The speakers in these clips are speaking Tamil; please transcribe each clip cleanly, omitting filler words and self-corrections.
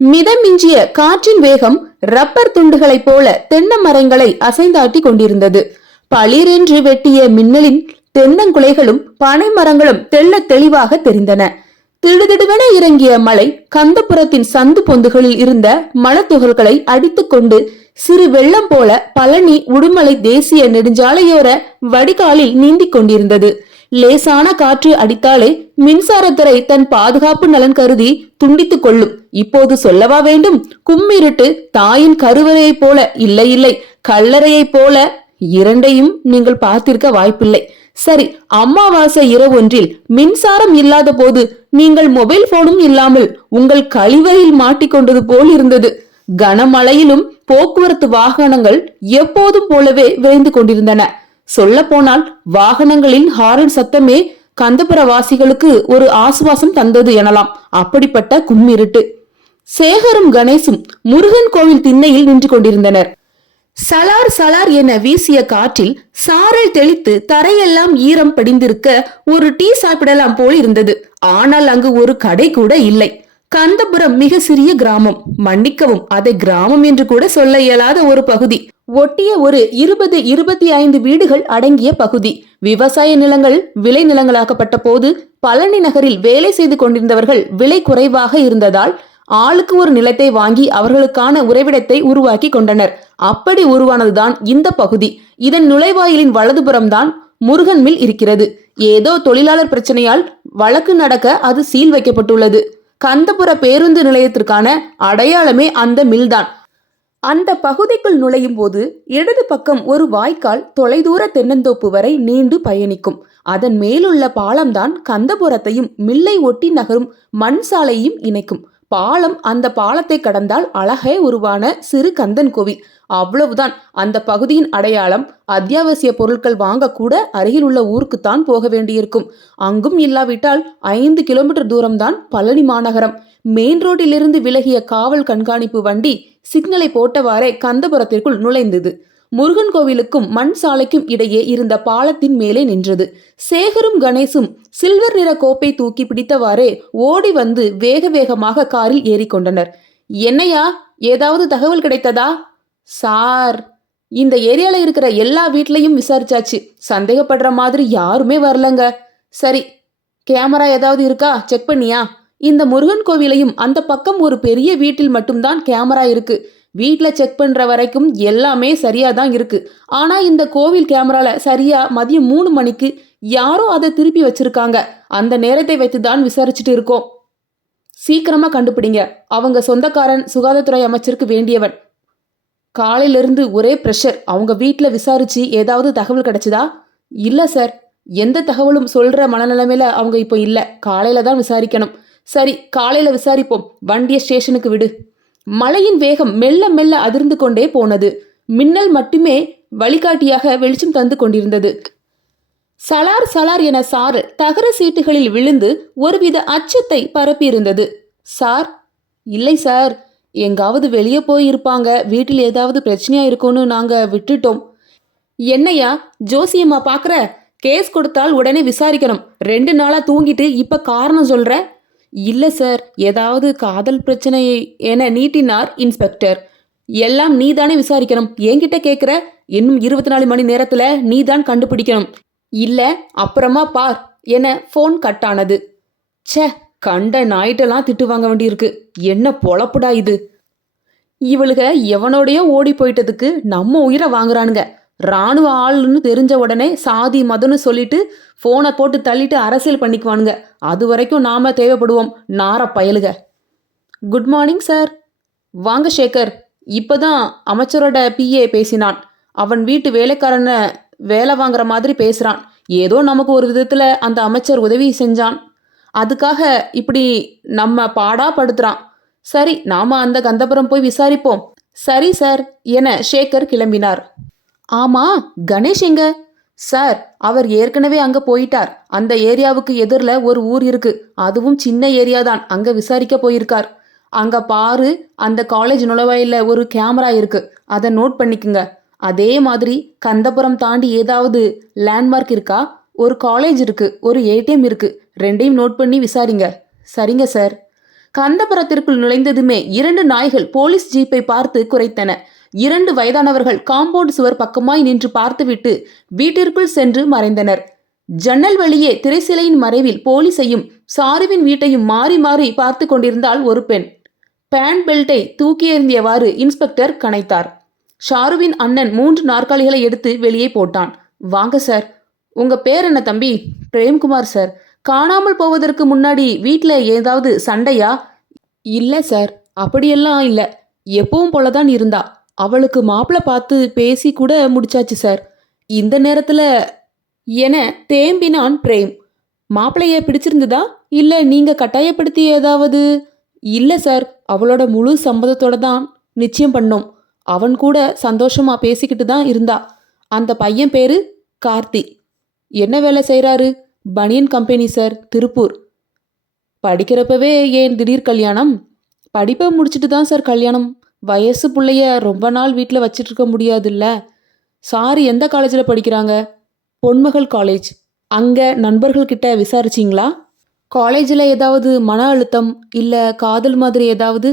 மிதமிஞ்சிய காற்றின் வேகம் ரப்பர் துண்டுகளைப் போல தென்னை மரங்களை அசைந்தாட்டி கொண்டிருந்தது. பளிரென்று வெட்டிய மின்னலின் தென்னங்குலைகளும் பனை மரங்களும் தெள்ள தெளிவாக தெரிந்தன. திடுதிடுவென இறங்கிய மழை கந்தபுரத்தின் சந்து பொந்துகளில் இருந்த மலத்துகள்களை அடித்துக் கொண்டு சிறு வெள்ளம் போல பழனி உடுமலை தேசிய நெடுஞ்சாலையோர வடிகாலில் நீந்திக் கொண்டிருந்தது. லேசான காற்று அடித்தாலே மின்சாரத்துறை தன் பாதுகாப்பு நலன் கருதி துண்டித்துக் கொள்ளும். இப்போது சொல்லவா வேண்டும்? கும்மிருட்டு தாயின் கருவறையைப் போல, இல்லை இல்லை கல்லறையைப் போல. இரண்டையும் நீங்கள் பார்த்திருக்க வாய்ப்பில்லை. சரி, அமாவாசை இரவொன்றில் மின்சாரம் இல்லாத போது நீங்கள் மொபைல் போனும் இல்லாமல் உங்கள் கழிவறையில் மாட்டிக்கொண்டது போல் இருந்தது. கனமழையிலும் போக்குவரத்து வாகனங்கள் எப்போதும் போலவே விரைந்து கொண்டிருந்தன. சொல்ல போனால் வாகனங்களின் ஹாரன் சத்தமே கந்தபுர வாசிகளுக்கு ஒரு ஆசுவாசம் தந்தது எனலாம். அப்படிப்பட்ட கும்மிருட்டு. சேகரும் கணேசும் முருகன் கோவில் திண்ணையில் நின்று கொண்டிருந்தனர். சலார் சலார் என வீசிய காற்றில் சாரல் தெளித்து தரையெல்லாம் ஈரம் படிந்திருக்க ஒரு டீ சாப்பிடலாம் போல் இருந்தது. ஆனால் அங்கு ஒரு கடை கூட இல்லை. கந்தபுரம் மிக சிறிய கிராமம். மன்னிக்கவும், அதை கிராமம் என்று கூட சொல்ல இயலாத ஒரு பகுதி. ஒட்டிய ஒரு 20-25 வீடுகள் அடங்கிய பகுதி. விவசாய நிலங்கள் விளை நிலங்களாக்கப்பட்ட போது பழனி நகரில் வேலை செய்து கொண்டிருந்தவர்கள் விலை குறைவாக இருந்ததால் ஆளுக்கு ஒரு நிலத்தை வாங்கி அவர்களுக்கான உறைவிடத்தை உருவாக்கி கொண்டனர். அப்படி உருவானதுதான் இந்த பகுதி. இதன் நுழைவாயிலின் வலதுபுறம்தான் முருகன் மில் இருக்கிறது. ஏதோ தொழிலாளர் பிரச்சனையால் வழக்கு நடக்க அது சீல் வைக்கப்பட்டுள்ளது. கந்தபுர பேருந்து நிலையத்திற்கான அடையாளமே அந்த மில்தான். அந்த பகுதிக்குள் நுழையும் போது இடது பக்கம் ஒரு வாய்க்கால் தொலைதூர தென்னந்தோப்பு வரை நீண்டு பயணிக்கும். அதன் மேலுள்ள பாலம்தான் கந்தபுரத்தையும் மில்லை ஒட்டி நகரும் மண் சாலையும் இணைக்கும். பாலம். அந்த பாலத்தை கடந்தால் அழகே உருவான சிறு கந்தன் கோவில். அவ்வளவுதான் அந்த பகுதியின் அடையாளம். அத்தியாவசிய பொருட்கள் வாங்க கூட அருகில் உள்ள ஊருக்குத்தான் போக வேண்டியிருக்கும். அங்கும் இல்லாவிட்டால் 5 கிலோமீட்டர் தூரம்தான் பழனி மாநகரம். மெயின் ரோட்டிலிருந்து விலகிய காவல் கண்காணிப்பு வண்டி சிக்னலை போட்டவாறே கந்தபுரத்திற்குள் நுழைந்தது. முருகன் கோவிலுக்கும் மண் சாலைக்கும் இடையே இருந்த பாலத்தின் மேலே நின்றது. சேகரும் கணேசும் சில்வர் நிற கோப்பை தூக்கி பிடித்தவாறே ஓடி வந்து வேக வேகமாக காரில் ஏறிக்கொண்டனர். என்னையா, ஏதாவது தகவல் கிடைத்ததா? சார், இந்த ஏரியால இருக்கிற எல்லா வீட்லயும் விசாரிச்சாச்சு. சந்தேகப்படுற மாதிரி யாருமே வரலங்க. சரி, கேமரா ஏதாவது இருக்கா? செக் பண்ணியா? இந்த முருகன் கோவிலையும் அந்த பக்கம் ஒரு பெரிய வீட்டில் மட்டும்தான் கேமரா இருக்கு. வீட்ல செக் பண்ற வரைக்கும் எல்லாமே சரியா தான் இருக்கு. ஆனா இந்த கோவில் கேமரால சரியா மதியம் 3 மணிக்கு யாரோ அதை திருப்பி வச்சிருக்காங்க. அந்த நேரத்தை வைத்துதான் விசாரிச்சுட்டு இருக்கோம். சீக்கிரமா கண்டுபிடிங்க. அவங்க சொந்தக்காரன், சுகாதாரத்துறை அமைச்சருக்கு வேண்டியவன். காலையிலிருந்து ஒரே பிரஷர். அவங்க வீட்ல விசாரிச்சு ஏதாவது தகவல் கிடைச்சதா? இல்ல சார், எந்த தகவலும் சொல்ற மனநிலைமையில அவங்க இப்போ இல்ல. காலையில தான் விசாரிக்கணும். சரி, காலையில விசாரிப்போம். வண்டிய ஸ்டேஷனுக்கு விடு. மழையின் வேகம் மெல்ல மெல்ல அதிர்ந்து கொண்டே போனது. மின்னல் மட்டுமே வழிகாட்டியாக வெளிச்சம் தந்து கொண்டிருந்தது. சலார் சலார் என சாரல் தகர சீட்டுகளில் விழுந்து ஒருவித அச்சத்தை பரப்பியிருந்தது. சார்? இல்லை சார், எங்காவது வெளியே போயிருப்பாங்க. வீட்டில் ஏதாவது பிரச்சனையா இருக்கும்னு நாங்க விட்டுட்டோம். என்னையா ஜோசியம்மா பாக்குற? கேஸ் கொடுத்தால் உடனே விசாரிக்கணும். 2 நாளா தூங்கிட்டு இப்ப காரணம் சொல்ற? இல்ல சார், ஏதாவது காதல் பிரச்சனை என நீட்டினார் இன்ஸ்பெக்டர். எல்லாம் நீதானே விசாரிக்கணும். என்கிட்ட கேக்குற? இன்னும் 24 மணி நேரத்துல நீதான் கண்டுபிடிக்கணும். இல்ல அப்புறமா பார் என போன் கட் ஆனது. ச்சே, கண்ட நாயிட்டெல்லாம் திட்டு வாங்க வேண்டியிருக்கு. என்ன பொழப்புடா இது? இவளுக எவனோடையோ ஓடி போயிட்டதுக்கு நம்ம உயிரை வாங்குறானுங்க. ராணுவ ஆளுன்னு தெரிஞ்ச உடனே சாதி மதம்னு சொல்லிட்டு போனை போட்டு தள்ளிட்டு அரசியல் பண்ணிக்குவானுங்க. அது வரைக்கும் நாம தேவைப்படுவோம். நார பயலுக. Good morning sir. வாங்க சேகர். இப்பதான் அமைச்சரோட PA பேசினான். அவன் வீட்டு வேலைக்காரனை வேலை வாங்குற மாதிரி பேசுறான். ஏதோ நமக்கு ஒரு விதத்துல அந்த அமைச்சர் உதவி செஞ்சான். அதுக்காக இப்படி நம்ம பாடா படுத்துறான். சரி, நாம அந்த கந்தபுரம் போய் விசாரிப்போம். சரி சார் என சேகர் கிளம்பினார். ஆமா, கணேஷ் எங்க? சார், அவர் ஏற்கனவே அங்க போயிட்டார். அந்த ஏரியாவுக்கு எதிரில ஒரு ஊர் இருக்கு. அதுவும் சின்ன ஏரியா தான். அங்க விசாரிக்க போயிருக்கார். அங்க பாரு, அந்த காலேஜ் நுழைவாயில ஒரு கேமரா இருக்கு. அதை நோட் பண்ணிக்குங்க. அதே மாதிரி கந்தபுரம் தாண்டி ஏதாவது லேண்ட்மார்க் இருக்கா? ஒரு காலேஜ் இருக்கு, ஒரு ATM இருக்கு. 2யும் நோட் பண்ணி விசாரிங்க. சரிங்க சார். கந்தபுரத்திற்குள் நுழைந்ததுமே 2 நாய்கள் போலீஸ் ஜீப்பை பார்த்து குரைத்தன. 2 வயதானவர்கள் காம்பவுண்ட் சுவர் பக்கமாய் நின்று பார்த்துவிட்டு வீட்டிற்குள் சென்று மறைந்தனர். ஜன்னல் வழியே திரைசிலையின் மறைவில் போலீஸையும் சாருவின் வீட்டையும் மாறி மாறி பார்த்து கொண்டிருந்தாள் ஒரு பெண். பேன் பெல்ட்டை தூக்கி எறிந்தியவாறு இன்ஸ்பெக்டர் கனைத்தார். ஷாருவின் அண்ணன் 3 நாற்காலிகளை எடுத்து வெளியே போட்டான். வாங்க சார். உங்க பேர் என்ன தம்பி? பிரேம்குமார் சார். காணாமல் போவதற்கு முன்னாடி வீட்டில் ஏதாவது சண்டையா? இல்லை சார், அப்படியெல்லாம் இல்லை. எப்பவும் போலதான் இருந்தா. அவளுக்கு மாப்பிள்ளை பார்த்து பேசி கூட முடிச்சாச்சு சார். இந்த நேரத்தில் என தேம்பினான் பிரேம். மாப்பிள்ளைய பிடிச்சிருந்ததா இல்லை நீங்கள் கட்டாயப்படுத்தி ஏதாவது? இல்லை சார், அவளோட முழு சம்மதத்தோட தான் நிச்சயம் பண்ணோம். அவன் கூட சந்தோஷமா பேசிக்கிட்டு தான் இருந்தா. அந்த பையன் பேரு கார்த்தி. என்ன வேலை செய்கிறாரு? பனியன் கம்பெனி சார், திருப்பூர். படிக்கிறப்பவே ஏன் திடீர் கல்யாணம்? படிப்பை முடிச்சுட்டு தான் சார் கல்யாணம். வயசு பிள்ளைய ரொம்ப நாள் வீட்டில் வச்சிட்டு இருக்க முடியாதுல்ல. சார் எந்த காலேஜில் படிக்கிறாங்க? பொன்மகள் காலேஜ். அங்கே நண்பர்கள்கிட்ட விசாரிச்சிங்களா? காலேஜில் ஏதாவது மன அழுத்தம் இல்லை காதல் மாதிரி ஏதாவது?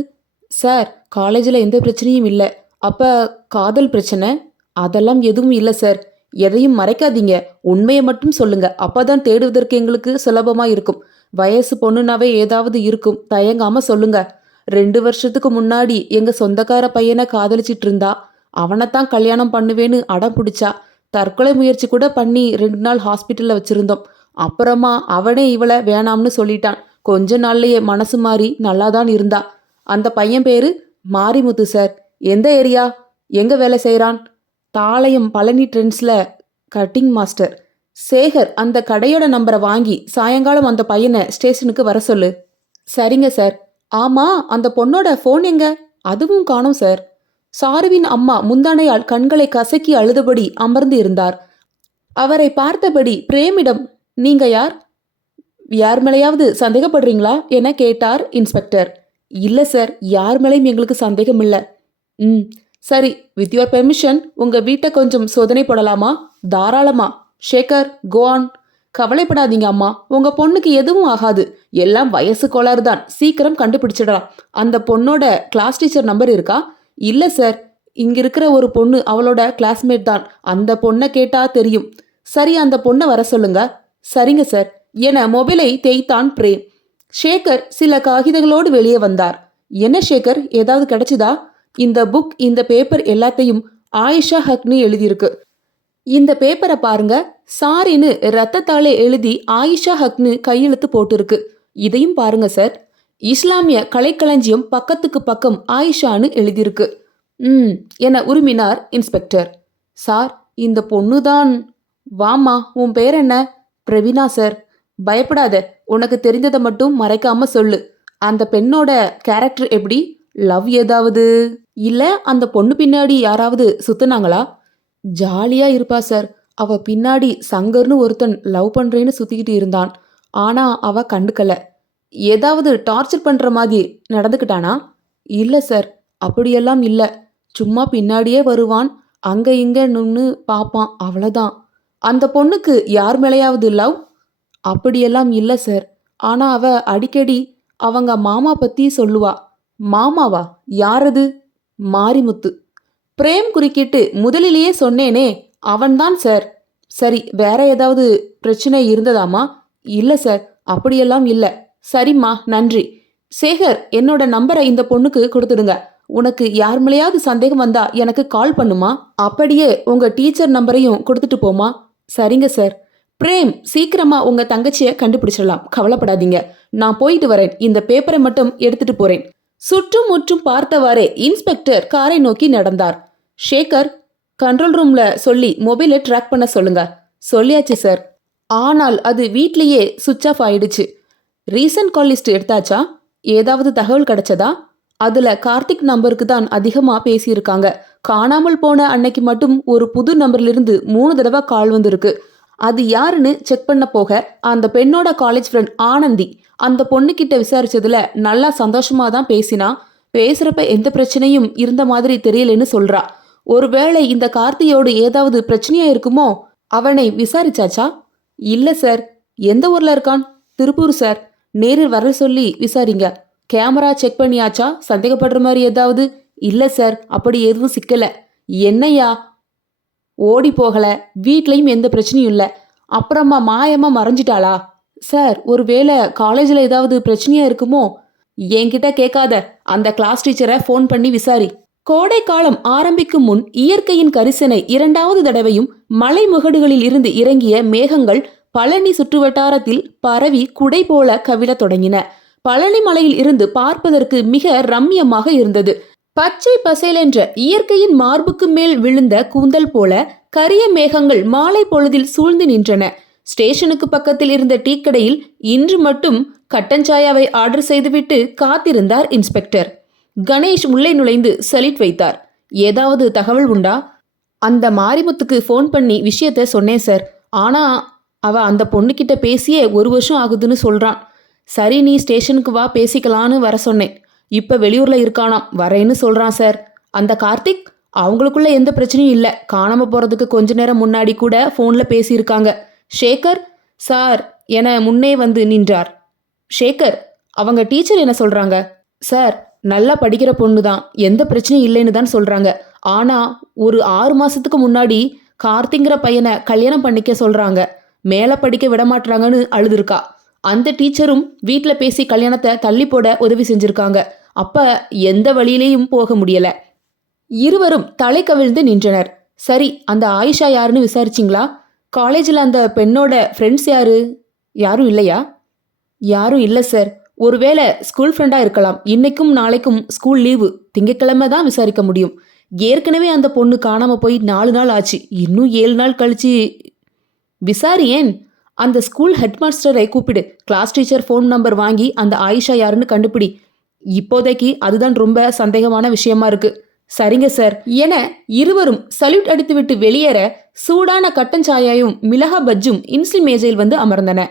சார், காலேஜில் எந்த பிரச்சனையும் இல்லை. அப்போ காதல் பிரச்சனை? அதெல்லாம் எதுவும் இல்லை சார். எதையும் மறைக்காதீங்க, உண்மையை மட்டும் சொல்லுங்க. அப்பதான் தேடுவதற்கு எங்களுக்கு சுலபமா இருக்கும். வயசு பொண்ணுனாவே ஏதாவது இருக்கும், தயங்காம சொல்லுங்க. 2 வருஷத்துக்கு முன்னாடி எங்க சொந்தக்கார பையனை காதலிச்சிட்டு இருந்தா. அவனைத்தான் கல்யாணம் பண்ணுவேன்னு அடம் பிடிச்சா. தற்கொலை முயற்சி கூட பண்ணி 2 நாள் ஹாஸ்பிட்டல்ல வச்சிருந்தோம். அப்புறமா அவனே இவளை வேணாம்னு சொல்லிட்டான். கொஞ்ச நாள்லயே மனசு மாறி நல்லாதான் இருந்தா. அந்த பையன் பேரு மாரிமுத்து சார். எந்த ஏரியா? எங்க வேலை செய்கிறான்? தாளையம் பழனி ட்ரெண்ட்ஸில் கட்டிங் மாஸ்டர். சேகர், அந்த கடையோட நம்பரை வாங்கி சாயங்காலம் அந்த பையனை ஸ்டேஷனுக்கு வர சொல்லு. சரிங்க சார். ஆமாம், அந்த பொண்ணோட ஃபோன் எங்க? அதுவும் காணோம் சார். சாருவின் அம்மா முந்தானையால் கண்களை கசக்கி அழுதபடி அமர்ந்து இருந்தார். அவரை பார்த்தபடி பிரேமிடம், நீங்க யார்? யார் மேலேயாவது சந்தேகப்படுறீங்களா என கேட்டார் இன்ஸ்பெக்டர். இல்லை சார், யார் மேலேயும் எங்களுக்கு சந்தேகம் இல்லை. சரி, வித் யுவர் பெர்மிஷன் உங்கள் வீட்டை கொஞ்சம் சோதனை போடலாமா? தாராளமா. ஷேகர், கோஆன். கவலைப்படாதீங்க அம்மா, உங்கள் பொண்ணுக்கு எதுவும் ஆகாது. எல்லாம் வயசு கோளாறு தான், சீக்கிரம் கண்டுபிடிச்சிடலாம். அந்த பொண்ணோட கிளாஸ் டீச்சர் நம்பர் இருக்கா? இல்லை சார், இங்கே இருக்கிற ஒரு பொண்ணு அவளோட கிளாஸ்மேட் தான். அந்த பொண்ணை கேட்டா தெரியும். சரி, அந்த பொண்ணை வர சொல்லுங்க. சரிங்க சார் என மொபைலை தேய்த்தான் பிரேம். ஷேகர் சில காகிதங்களோடு வெளியே வந்தார். என்ன ஷேகர், ஏதாவது கிடைச்சிதா? இந்த புக், இந்த பேப்பர் எல்லாத்தையும் ஆயிஷா ஹக்னு எழுதியிருக்கு. இந்த பேப்பரை பாருங்க. சாரின்னு ரத்தத்தாலே எழுதி ஆயிஷா ஹக்னு கையெழுத்து போட்டிருக்கு. இதையும் பாருங்க சார். இஸ்லாமிய கலைக்களஞ்சியம் பக்கத்துக்கு பக்கம் ஆயிஷான்னு எழுதியிருக்கு. என உருமினார் இன்ஸ்பெக்டர். சார், இந்த பொண்ணுதான். வாமா, உன் பேர் என்ன? பிரவீனா சார். பயப்படாத, உனக்கு தெரிந்ததை மட்டும் மறைக்காம சொல்லு. அந்த பெண்ணோட கேரக்டர் எப்படி? லவ் ஏதாவது? இல்லை அந்த பொண்ணு பின்னாடி யாராவது சுத்துனாங்களா? ஜாலியா இருப்பா சார். அவ பின்னாடி சங்கர்னு ஒருத்தன் லவ் பண்றேன்னு சுத்திக்கிட்டு இருந்தான். ஆனா அவ கண்டுக்கல. ஏதாவது டார்ச்சர் பண்ற மாதிரி நடந்துக்கிட்டானா? இல்லை சார், அப்படியெல்லாம் இல்லை. சும்மா பின்னாடியே வருவான், அங்க இங்க நின்று பார்ப்பான், அவ்வளோதான். அந்த பொண்ணுக்கு யார் மேலேயாவது லவ்? அப்படியெல்லாம் இல்லை சார். ஆனா அவ அடிக்கடி அவங்க மாமா பத்தி சொல்லுவா. மாமாவா? யாரது? மாரிமுத்து. பிரேம் குறுக்கிட்டு, முதலிலேயே சொன்னேனே, அவன்தான் சார். சரி, வேற ஏதாவது பிரச்சனை இருந்ததாமா? இல்லை சார், அப்படியெல்லாம் இல்லை. சரிம்மா, நன்றி. சேகர், என்னோட நம்பரை இந்த பொண்ணுக்கு கொடுத்துடுங்க. உனக்கு யார் மேலேயாவது சந்தேகம் வந்தா எனக்கு கால் பண்ணுமா. அப்படியே உங்க டீச்சர் நம்பரையும் கொடுத்துட்டு போமா. சரிங்க சார். பிரேம், சீக்கிரமா உங்க தங்கச்சியை கண்டுபிடிச்சிடலாம், கவலைப்படாதீங்க. நான் போயிட்டு வரேன். இந்த பேப்பரை மட்டும் எடுத்துட்டு போறேன். சுற்றும் முற்றும் பார்த்தவாறே இன்ஸ்பெக்டர் காரை நோக்கி நடந்தார். ஷேகர், கண்ட்ரோல் ரூம்ல சொல்லி மொபைலை ட்ராக் பண்ண சொல்லுங்க. சொல்லியாச்சு சார். ஆனால் அது வீட்லயே சுவிட்ச் ஆஃப் ஆயிடுச்சு. Recent call list எடுத்தாச்சா? ஏதாவது தகவல் கிடைச்சதா? அதுல கார்த்திக் நம்பருக்கு தான் அதிகமா பேசியிருக்காங்க. காணாமல் போன அன்னைக்கு மட்டும் ஒரு புது நம்பர்லிருந்து 3 தடவை கால் வந்திருக்கு. அது யாருன்னு செக் பண்ண போக அந்த பெண்ணோட காலேஜ் ஃப்ரெண்ட் ஆனந்தி அந்த பொண்ணுக்கிட்ட விசாரிச்சதுல நல்லா சந்தோஷமா தான் பேசினா. பேசுறப்ப எந்த பிரச்சனையும் இருந்த மாதிரி தெரியலன்னு சொல்றா. ஒருவேளை இந்த கார்த்தியோடு ஏதாவது பிரச்சனையா இருக்குமோ? அவனை விசாரிச்சாச்சா? இல்ல சார். எந்த ஊர்ல இருக்கான்? திருப்பூர் சார். நேரில் வர சொல்லி விசாரிங்க. கேமரா செக் பண்ணியாச்சா? சந்தேகப்படுற மாதிரி ஏதாவது? இல்ல சார், அப்படி எதுவும் சிக்கல. என்னையா? ஓடி போகல, வீட்லயும் எந்த பிரச்சனையும் இல்ல. அப்புறமா மாயமா மறைஞ்சிட்டாளா? சார், ஒருவேளை காலேஜில் ஏதாவது பிரச்சனையா இருக்குமோ? என்கிட்ட கேட்காத, அந்த கிளாஸ் டீச்சரை ஃபோன் பண்ணி விசாரி. கோடை காலம் ஆரம்பிக்கும் முன் இயற்கையின் கரிசனை இரண்டாவது தடவையும் மலை முகடுகளில் இருந்து இறங்கிய மேகங்கள் பழனி சுற்றுவட்டாரத்தில் பரவி குடை போல கவிழத் தொடங்கின. பழனி மலையில் இருந்து பார்ப்பதற்கு மிக ரம்யமாக இருந்தது. பச்சை பசேலென்ற இயற்கையின் மார்புக்கு மேல் விழுந்த கூந்தல் போல கரிய மேகங்கள் மாலை பொழுதில் சூழ்ந்து நின்றன. ஸ்டேஷனுக்கு பக்கத்தில் இருந்த டீ கடையில் இன்று மட்டும் கட்டஞ்சாயாவை ஆர்டர் செய்துவிட்டு காத்திருந்தார் இன்ஸ்பெக்டர். கணேஷ் உள்ளே நுழைந்து சலிட் வைத்தார். ஏதாவது தகவல் உண்டா? அந்த மாரிமுத்துக்கு ஃபோன் பண்ணி விஷயத்த சொன்னேன் சார். ஆனா அவ அந்த பொண்ணுக்கிட்ட பேசியே 1 வருஷம் ஆகுதுன்னு சொல்றான். சரி, நீ ஸ்டேஷனுக்கு வா, பேசிக்கலான்னு வர சொன்னேன். இப்ப வெளியூர்ல இருக்கானாம், வரேன்னு சொல்றான் சார். அந்த கார்த்திக், அவங்களுக்குள்ள எந்த பிரச்சனையும் இல்லை. காணாம போறதுக்கு கொஞ்ச நேரம் முன்னாடி கூட ஃபோன்ல பேசியிருக்காங்க. ஷேகர் சார் என முன்னே வந்து நின்றார். ஷேகர், அவங்க டீச்சர் என்ன சொல்றாங்க? சார், நல்லா படிக்கிற பொண்ணு தான், எந்த பிரச்சனையும் இல்லைன்னு தான் சொல்றாங்க. ஆனா ஒரு 6 மாசத்துக்கு முன்னாடி கார்த்திங்கிற பையனை கல்யாணம் பண்ணிக்க சொல்றாங்க. மேல படிக்க விடமாட்டாங்கன்னு அழுதுருக்கா. அந்த டீச்சரும் வீட்டில் பேசி கல்யாணத்தை தள்ளி போட உதவி செஞ்சிருக்காங்க. அப்ப எந்த வழியிலையும் போக முடியல. இருவரும் தலை கவிழ்ந்து நின்றனர். சரி, அந்த ஆயிஷா யாருன்னு விசாரிச்சிங்களா? காலேஜில் அந்த பெண்ணோட ஃப்ரெண்ட்ஸ் யாரும் இல்லையா? யாரும் இல்லை சார். ஒருவேளை ஸ்கூல் ஃப்ரெண்டாக இருக்கலாம். இன்னைக்கும் நாளைக்கும் ஸ்கூல் லீவு, திங்கட்கிழமை தான் விசாரிக்க முடியும். ஏற்கனவே அந்த பொண்ணு காணாம போய் 4 நாள் ஆச்சு. இன்னும் 7 நாள் கழிச்சு விசாரி. ஏன்? அந்த ஸ்கூல் ஹெட்மாஸ்டரை கூப்பிடு. கிளாஸ் டீச்சர் ஃபோன் நம்பர் வாங்கி அந்த ஆயிஷா யாருன்னு கண்டுபிடி. இப்போதைக்கு அதுதான் ரொம்ப சந்தேகமான விஷயமா இருக்கு. சரிங்க சார் என இருவரும் சல்யூட் அடித்துவிட்டு வெளியேற சூடான கட்டஞ்சாயாயும் மிளகா பஜ்ஜும் இன்ஸ்லி மேஜையில் வந்து அமர்ந்தன.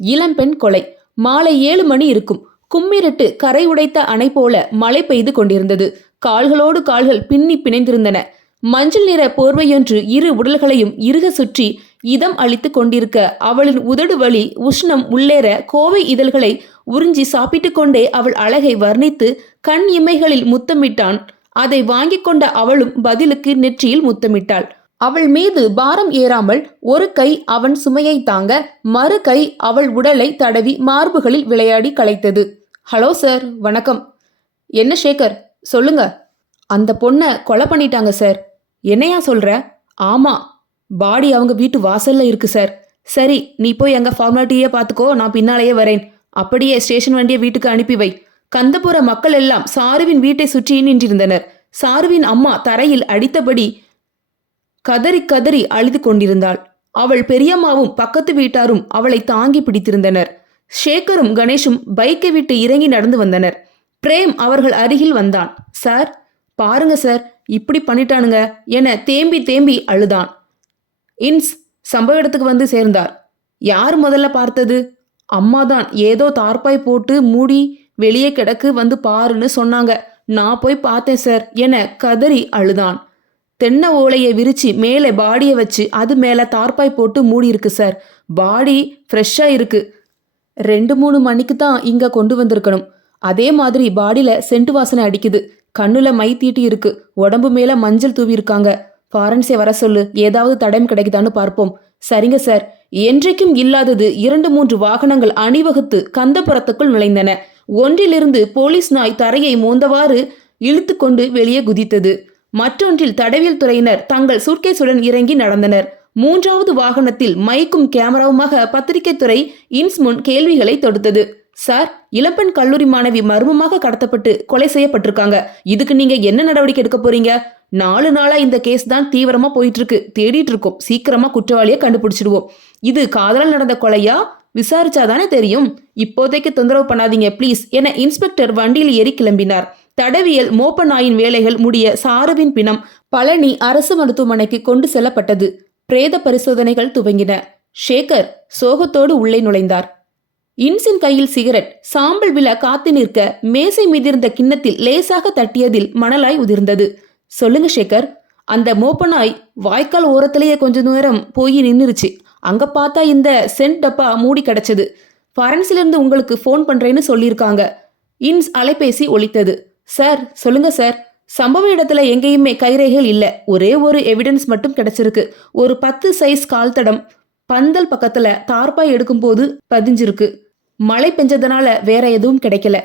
இளம்பெண் கொலை. மாலை 7 மணி இருக்கும். கும்மிரட்டு கரை உடைத்த அணை போல மழை பெய்து கொண்டிருந்தது. கால்களோடு கால்கள் பின்னி பிணைந்திருந்தன. மஞ்சள் நிற போர்வையொன்று இரு உடல்களையும் இறுக சுற்றி இதம் அளித்து கொண்டிருக்க அவளின் உதடு வலி உஷ்ணம் உள்ளேற கோவை இதழ்களை உறிஞ்சி சாப்பிட்டு கொண்டே அவள் அழகை வர்ணித்து கண் இமைகளில் முத்தமிட்டான். அதை வாங்கி கொண்ட அவளும் பதிலுக்கு நெற்றியில் முத்தமிட்டாள். அவள் மீது பாரம் ஏறாமல் ஒரு கை அவன் சுமையை தாங்க, மறு கை அவள் உடலை தடவி மார்புகளில் விளையாடி களைத்தது. ஹலோ சார், வணக்கம். என்ன ஷேகர், சொல்லுங்க. அந்த பொண்ணை கொலை பண்ணிட்டாங்க சார். என்னையா சொல்ற? ஆமா, பாடி அவங்க வீட்டு வாசல்ல இருக்கு சார். சரி, நீ போய் எங்க ஃபார்மாலிட்டியே பார்த்துக்கோ, நான் பின்னாலேயே வரேன். அப்படியே ஸ்டேஷன் வண்டியை வீட்டுக்கு அனுப்பி வை. கந்தபுர மக்கள் எல்லாம் சாருவின் வீட்டை சுற்றி நின்றிருந்தனர். சாருவின் அம்மா தரையில் அடித்தபடி கதறி கதறி அழுது கொண்டிருந்தாள். அவள் பெரியம்மாவும் பக்கத்து வீட்டாரும் அவளை தாங்கி பிடித்திருந்தனர். ஷேகரும் கணேஷும் பைக்கை விட்டு இறங்கி நடந்து வந்தனர். பிரேம் அவர்கள் அருகில் வந்தான். சார், பாருங்க சார், இப்படி பண்ணிட்டானுங்க என தேம்பி தேம்பி அழுதான். இன்ஸ் சம்பவ இடத்துக்கு வந்து சேர்ந்தார். யார் முதல்ல பார்த்தது? அம்மாதான். ஏதோ தார்பாய் போட்டு மூடி வெளியே கிடக்கு, வந்து பாருன்னு சொன்னாங்க. நான் போய் பார்த்தேன் சார் என கதறி அழுதான். தென்னை ஓலையை விரிச்சு மேலே பாடியை வச்சு அது மேலே தார்பாய் போட்டு மூடி இருக்கு சார். பாடி ஃப்ரெஷ்ஷாக இருக்கு. 2-3 மணிக்கு தான் இங்கே கொண்டு வந்திருக்கணும். அதே மாதிரி பாடியில் சென்ட் வாசனை அடிக்குது. கண்ணுல மை தீட்டி இருக்கு. உடம்பு மேலே மஞ்சள் தூவி இருக்காங்க. ஃபாரன்ஸை வர சொல்லு, ஏதாவது தடயம் கிடைக்குதான்னு பார்ப்போம். சரிங்க சார். என்றைக்கும் இல்லாதது 2-3 வாகனங்கள் அணிவகுத்து கந்தபுரத்துக்குள் நுழைந்தன. ஒன்றிலிருந்து போலீஸ் நாய் தரையை மோந்தவாறு இழுத்து கொண்டு வெளியே குதித்தது. மற்றொன்றில் தடவியல் துறையினர் தங்கள் சூட்கேஸுடன் இறங்கி நடந்தனர். 3வது வாகனத்தில் மைக்கும் கேமராவுமாக பத்திரிகை துறை இன்ஸ் முன் கேள்விகளை தொடுத்தது. சார், இளம்பெண் கல்லூரி மாணவி மர்மமாக கடத்தப்பட்டு கொலை செய்யப்பட்டிருக்காங்க. இதுக்கு நீங்க என்ன நடவடிக்கை எடுக்க போறீங்க? 4 நாளா இந்த கேஸ் தான் தீவிரமா போயிட்டு இருக்கு. தேடிட்டு இருக்கோம். சீக்கிரமா குற்றவாளியை கண்டுபிடிச்சிடுவோம். இது காதலால் நடந்த கொலையா? விசாரிச்சாதானே தெரியும். இப்போதைக்கு தொந்தரவு பண்ணாதீங்க ப்ளீஸ் என இன்ஸ்பெக்டர் வண்டியில் ஏறி கிளம்பினார். தடவியல் மோப்ப நாயின் வேலைகள் முடிய சாருவின் பிணம் பழனி அரசு மருத்துவமனைக்கு கொண்டு செல்லப்பட்டது. பிரேத பரிசோதனைகள் துவங்கின. ஷேகர் சோகத்தோடு உள்ளே நுழைந்தார். இன்ஸின் கையில் சிகரெட் சாம்பல் விழ காத்து நிற்க மேசை மீதிருந்த கிண்ணத்தில் லேசாக தட்டியதில் மணலாய் உதிர்ந்தது. சொல்லுங்க ஷேகர். அந்த மோப்ப நாய் வாய்க்கால் ஓரத்திலேயே கொஞ்ச நேரம் போய் நின்றுச்சு. அங்க பார்த்தா இந்த சென்ட் டப்பா மூடி கிடச்சது. ஃபாரன்ஸிலிருந்து உங்களுக்கு ஃபோன் பண்றேன்னு சொல்லியிருக்காங்க. இன்ஸ் அலைபேசி ஒலித்தது. சார் சொல்லுங்க சார். சம்பவ இடத்துல எங்கேயுமே கைரேகைகள் இல்ல. ஒரே ஒரு எவிடன்ஸ் மட்டும் கிடைச்சிருக்கு. ஒரு 10 சைஸ் கால் தடம் பந்தல் பக்கத்துல தார்பாய் எடுக்கும் போது பதிஞ்சிருக்கு. மழை பெஞ்சதுனால வேற எதுவும் கிடைக்கல.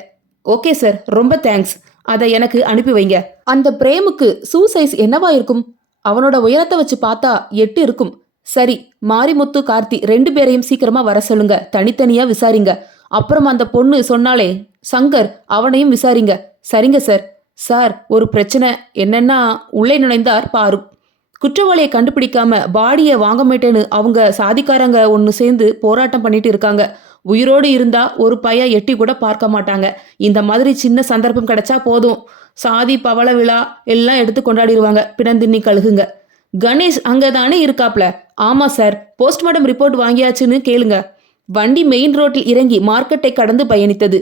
ஓகே சார், ரொம்ப தேங்க்ஸ். அதை எனக்கு அனுப்பி வைங்க. அந்த பிரேமுக்கு ஷூ சைஸ் என்னவா இருக்கும்? அவனோட உயரத்தை வச்சு பார்த்தா 8 இருக்கும். சரி, மாரிமுத்து கார்த்தி 2 பேரையும் சீக்கிரமா வர சொல்லுங்க. தனித்தனியா விசாரிங்க. அப்புறம் அந்த பொண்ணு சொன்னாலே சங்கர், அவனையும் விசாரிங்க. சரிங்க சார். சார், ஒரு பிரச்சனை. என்னன்னா உள்ளே நுழைந்தார் பாருக். குற்றவாளியை கண்டுபிடிக்காம பாடியை வாங்க மாட்டேன்னு அவங்க சாதிக்காரங்க ஒன்று சேர்ந்து போராட்டம் பண்ணிட்டு இருக்காங்க. உயிரோடு இருந்தா ஒரு பைய எட்டி கூட பார்க்க மாட்டாங்க. இந்த மாதிரி சின்ன சந்தர்ப்பம் கிடைச்சா போதும், சாதி பவள விழா எல்லாம் எடுத்து கொண்டாடிடுவாங்க. பிணந்தின்னி கழுகுங்க. கணேஷ் அங்கதானே இருக்காப்ல? ஆமா சார், போஸ்ட்மார்ட்டம் ரிப்போர்ட் வாங்கியாச்சுன்னு கேளுங்க. வண்டி மெயின் ரோட்டில் இறங்கி மார்க்கெட்டை கடந்து பயணித்தது.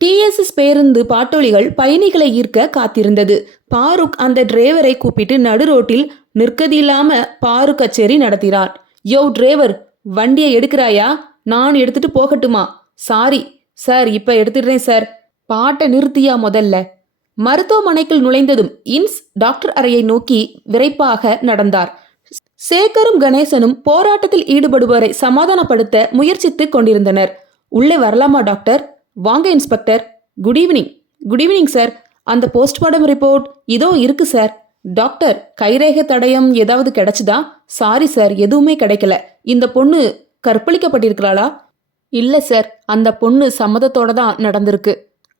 டிஎஸ்எஸ் பேருந்து பாட்டோலிகள் பயணிகளை ஈர்க்க காத்திருந்தது. பாருக் அந்த டிரைவரை கூப்பிட்டு நடு ரோட்டில் நிற்கதில்லாம பாரு கச்சேரி நடத்தினார். யோ டிரைவர், வண்டியை எடுக்கிறாயா? நான் எடுத்துட்டு போகட்டுமா? சாரி சார், இப்ப எடுத்துடுறேன் சார். பாட்டை நிறுத்தியா முதல்ல. மருத்துவமனைக்குள் நுழைந்ததும் இன்ஸ் டாக்டர் அறையை நோக்கி விரைப்பாக நடந்தார். சேகரும் கணேசனும் போராட்டத்தில் ஈடுபடுவோரை சமாதானப்படுத்த முயற்சித்துக் கொண்டிருந்தனர். உள்ளே வரலாமா டாக்டர்? வாங்க inspector. Good evening. Good evening sir. அந்த போஸ்ட்மார்ட்டம் ரிப்போர்ட் இதோ இருக்கு சார். டாக்டர், கைரேகை தடயம் ஏதாவது கிடைச்சுதா? சாரி சார், எதுவுமே கிடைக்கல. இந்த பொண்ணு கற்பழிக்கப்பட்டிருக்கிறாளா? இல்ல சார், அந்த பொண்ணு சம்மதத்தோட தான் நடந்திருக்கு.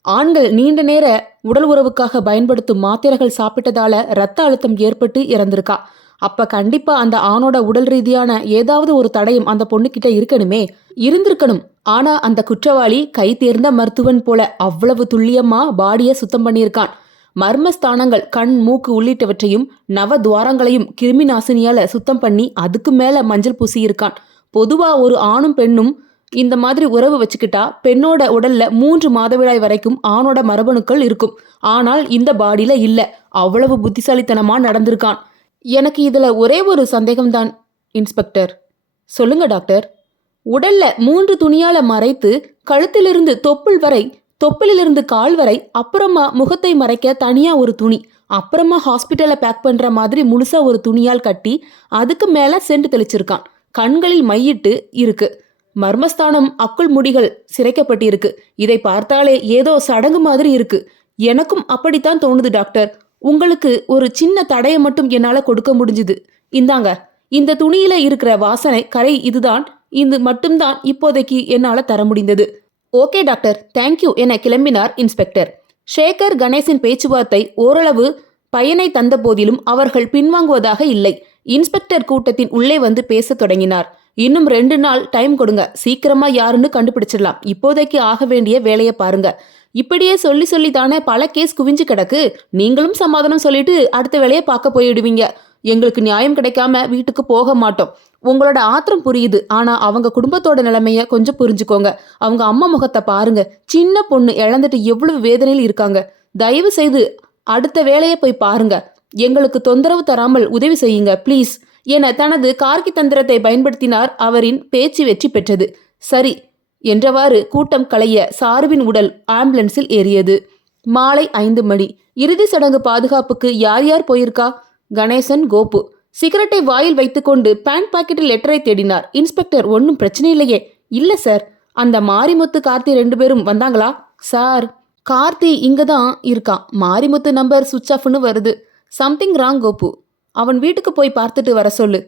ஆண்கள் நீண்ட நேர உடல் உறவுக்காக பயன்படுத்தும் மாத்திரைகள் சாப்பிட்டதால இரத்த அழுத்தம் ஏற்பட்டு இறந்திருக்கா. அப்ப கண்டிப்பா அந்த ஆணோட உடல் ரீதியான ஏதாவது ஒரு தடயம் அந்த பொண்ணுகிட்ட இருக்கணுமே. இருந்திருக்கணும். ஆனா அந்த குற்றவாளி கை தேர்ந்த மருத்துவன் போல அவ்வளவு துல்லியமா பாடிய சுத்தம் பண்ணியிருக்கான். மர்மஸ்தானங்கள், கண், மூக்கு உள்ளிட்டவற்றையும் நவ துவாரங்களையும் கிருமி நாசினியால சுத்தம் பண்ணி அதுக்கு மேல மஞ்சள் பூசியிருக்கான். பொதுவா ஒரு ஆணும் பெண்ணும் இந்த மாதிரி உறவு வச்சுக்கிட்டா பெண்ணோட உடல்ல 3 மாதவிடாய் வரைக்கும் ஆணோட மரபணுக்கள் இருக்கும். ஆனால் இந்த பாடியில இல்ல. அவ்வளவு புத்திசாலித்தனமா நடந்திருக்கான். எனக்கு இதுல ஒரே ஒரு சந்தேகம்தான் இன்ஸ்பெக்டர். சொல்லுங்க டாக்டர். உடல்ல 3 துணியால மறைத்து கழுத்திலிருந்து தொப்புள் வரை, தொப்புளிலிருந்து கால் வரை, அப்புறமா முகத்தை மறைக்க தனியா ஒரு துணி, அப்புறமா ஹாஸ்பிட்டல்ல பேக் பண்ற மாதிரி முழுசா ஒரு துணியால் கட்டி அதுக்கு மேல சென்ட் தெளிச்சிருக்கான். கண்களில் மையிட்டு இருக்கு. மர்மஸ்தானம் அக்குள் முடிகள் சிரைக்கப்பட்டிருக்கு. இதை பார்த்தாலே ஏதோ சடங்கு மாதிரி இருக்கு. எனக்கும் அப்படித்தான் தோணுது டாக்டர். உங்களுக்கு ஒரு சின்ன தடையை மட்டும் என்னால கொடுக்க முடிஞ்சுது. இந்தாங்க, இந்த துணியில இருக்கிற வாசனை கரை இதுதான், இது மட்டும்தான் இப்போதைக்கு என்னால தர முடிந்தது. ஓகே டாக்டர், தேங்க்யூ என கிளம்பினார் இன்ஸ்பெக்டர். சேகர், கணேசின் பேச்சுவார்த்தை ஓரளவு பயனை தந்த போதிலும் அவர்கள் பின்வாங்குவதாக இல்லை. இன்ஸ்பெக்டர் கூட்டத்தின் உள்ளே வந்து பேச தொடங்கினார். இன்னும் 2 நாள் டைம் கொடுங்க, சீக்கிரமா யாருன்னு கண்டுபிடிச்சிடலாம். இப்போதைக்கு ஆக வேண்டிய வேலையை பாருங்க. இப்படியே சொல்லி சொல்லி தானே பல கேஸ் குவிஞ்சு கிடக்கு. நீங்களும் சமாதானம் சொல்லிட்டு அடுத்த வேலையை பார்க்க போயிடுவீங்க. எங்களுக்கு நியாயம் கிடைக்காம வீட்டுக்கு போக மாட்டோம். உங்களோட ஆத்திரம் புரியுது. ஆனா அவங்க குடும்பத்தோட நிலைமைய கொஞ்சம் புரிஞ்சுக்கோங்க. அவங்க அம்மா முகத்தை பாருங்க. சின்ன பொண்ணு இழந்துட்டு எவ்வளவு வேதனையில் இருக்காங்க. தயவு செய்து அடுத்த வேலையை போய் பாருங்க. எங்களுக்கு தொந்தரவு தராமல் உதவி செய்யுங்க ப்ளீஸ் என தனது கார்க்கி தந்திரத்தை பயன்படுத்தினார். அவரின் பேச்சு வெற்றி பெற்றது. சரி என்றவாறு கூட்டம் களைய சாருவின் உடல் ஆம்புலன்ஸில் ஏறியது. மாலை 5 மணி. இறுதி சடங்கு பாதுகாப்புக்கு யார் யார் போயிருக்கா? கணேசன், கோபு. சிகரெட்டை வாயில் வைத்துக்கொண்டு பேண்ட் பாக்கெட்டில் லெட்டரை தேடினார். இன்ஸ்பெக்டர், ஒன்றும் பிரச்சனை இல்லையே? இல்ல சார். அந்த மாரிமுத்து, கார்த்தி 2 பேரும் வந்தாங்களா? சார், கார்த்தி இங்கதான் இருக்கான். மாரிமுத்து நம்பர் சுவிட்ச் ஆஃப்னு வருது. Something wrong Gopu. அவன் வீட்டுக்கு போய் பார்த்துட்டு வர சொல்லு.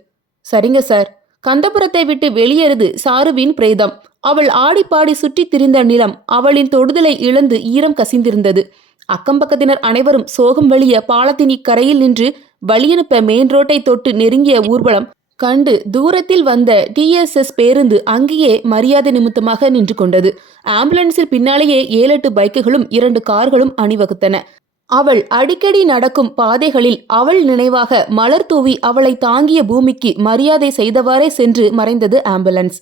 சரிங்க சார். கந்தபுரத்தை விட்டு வெளியேறுது சாருவின் பிரேதம். அவள் ஆடிப்பாடி சுற்றி திரிந்த நிலம் அவளின் தொடுதலை இழந்து ஈரம் கசிந்திருந்தது. அக்கம்பக்கத்தினர் அனைவரும் சோகம் வழிய பாலத்தின் இக்கரையில் நின்று வழியனுப்ப மெயின் ரோட்டை தொட்டு நெருங்கிய ஊர்வலம் கண்டு தூரத்தில் வந்த டிஎஸ்எஸ் பேருந்து அங்கேயே மரியாதை நிமித்தமாக நின்று கொண்டது. ஆம்புலன்ஸில் பின்னாலேயே 7-8 பைக்குகளும் 2 கார்களும் அணிவகுத்தன. அவள் அடிக்கடி நடக்கும் பாதைகளில் அவள் நினைவாக மலர் தூவி அவளை தாங்கிய பூமிக்கு மரியாதை செய்தவாறே சென்று மறைந்தது ஆம்புலன்ஸ்.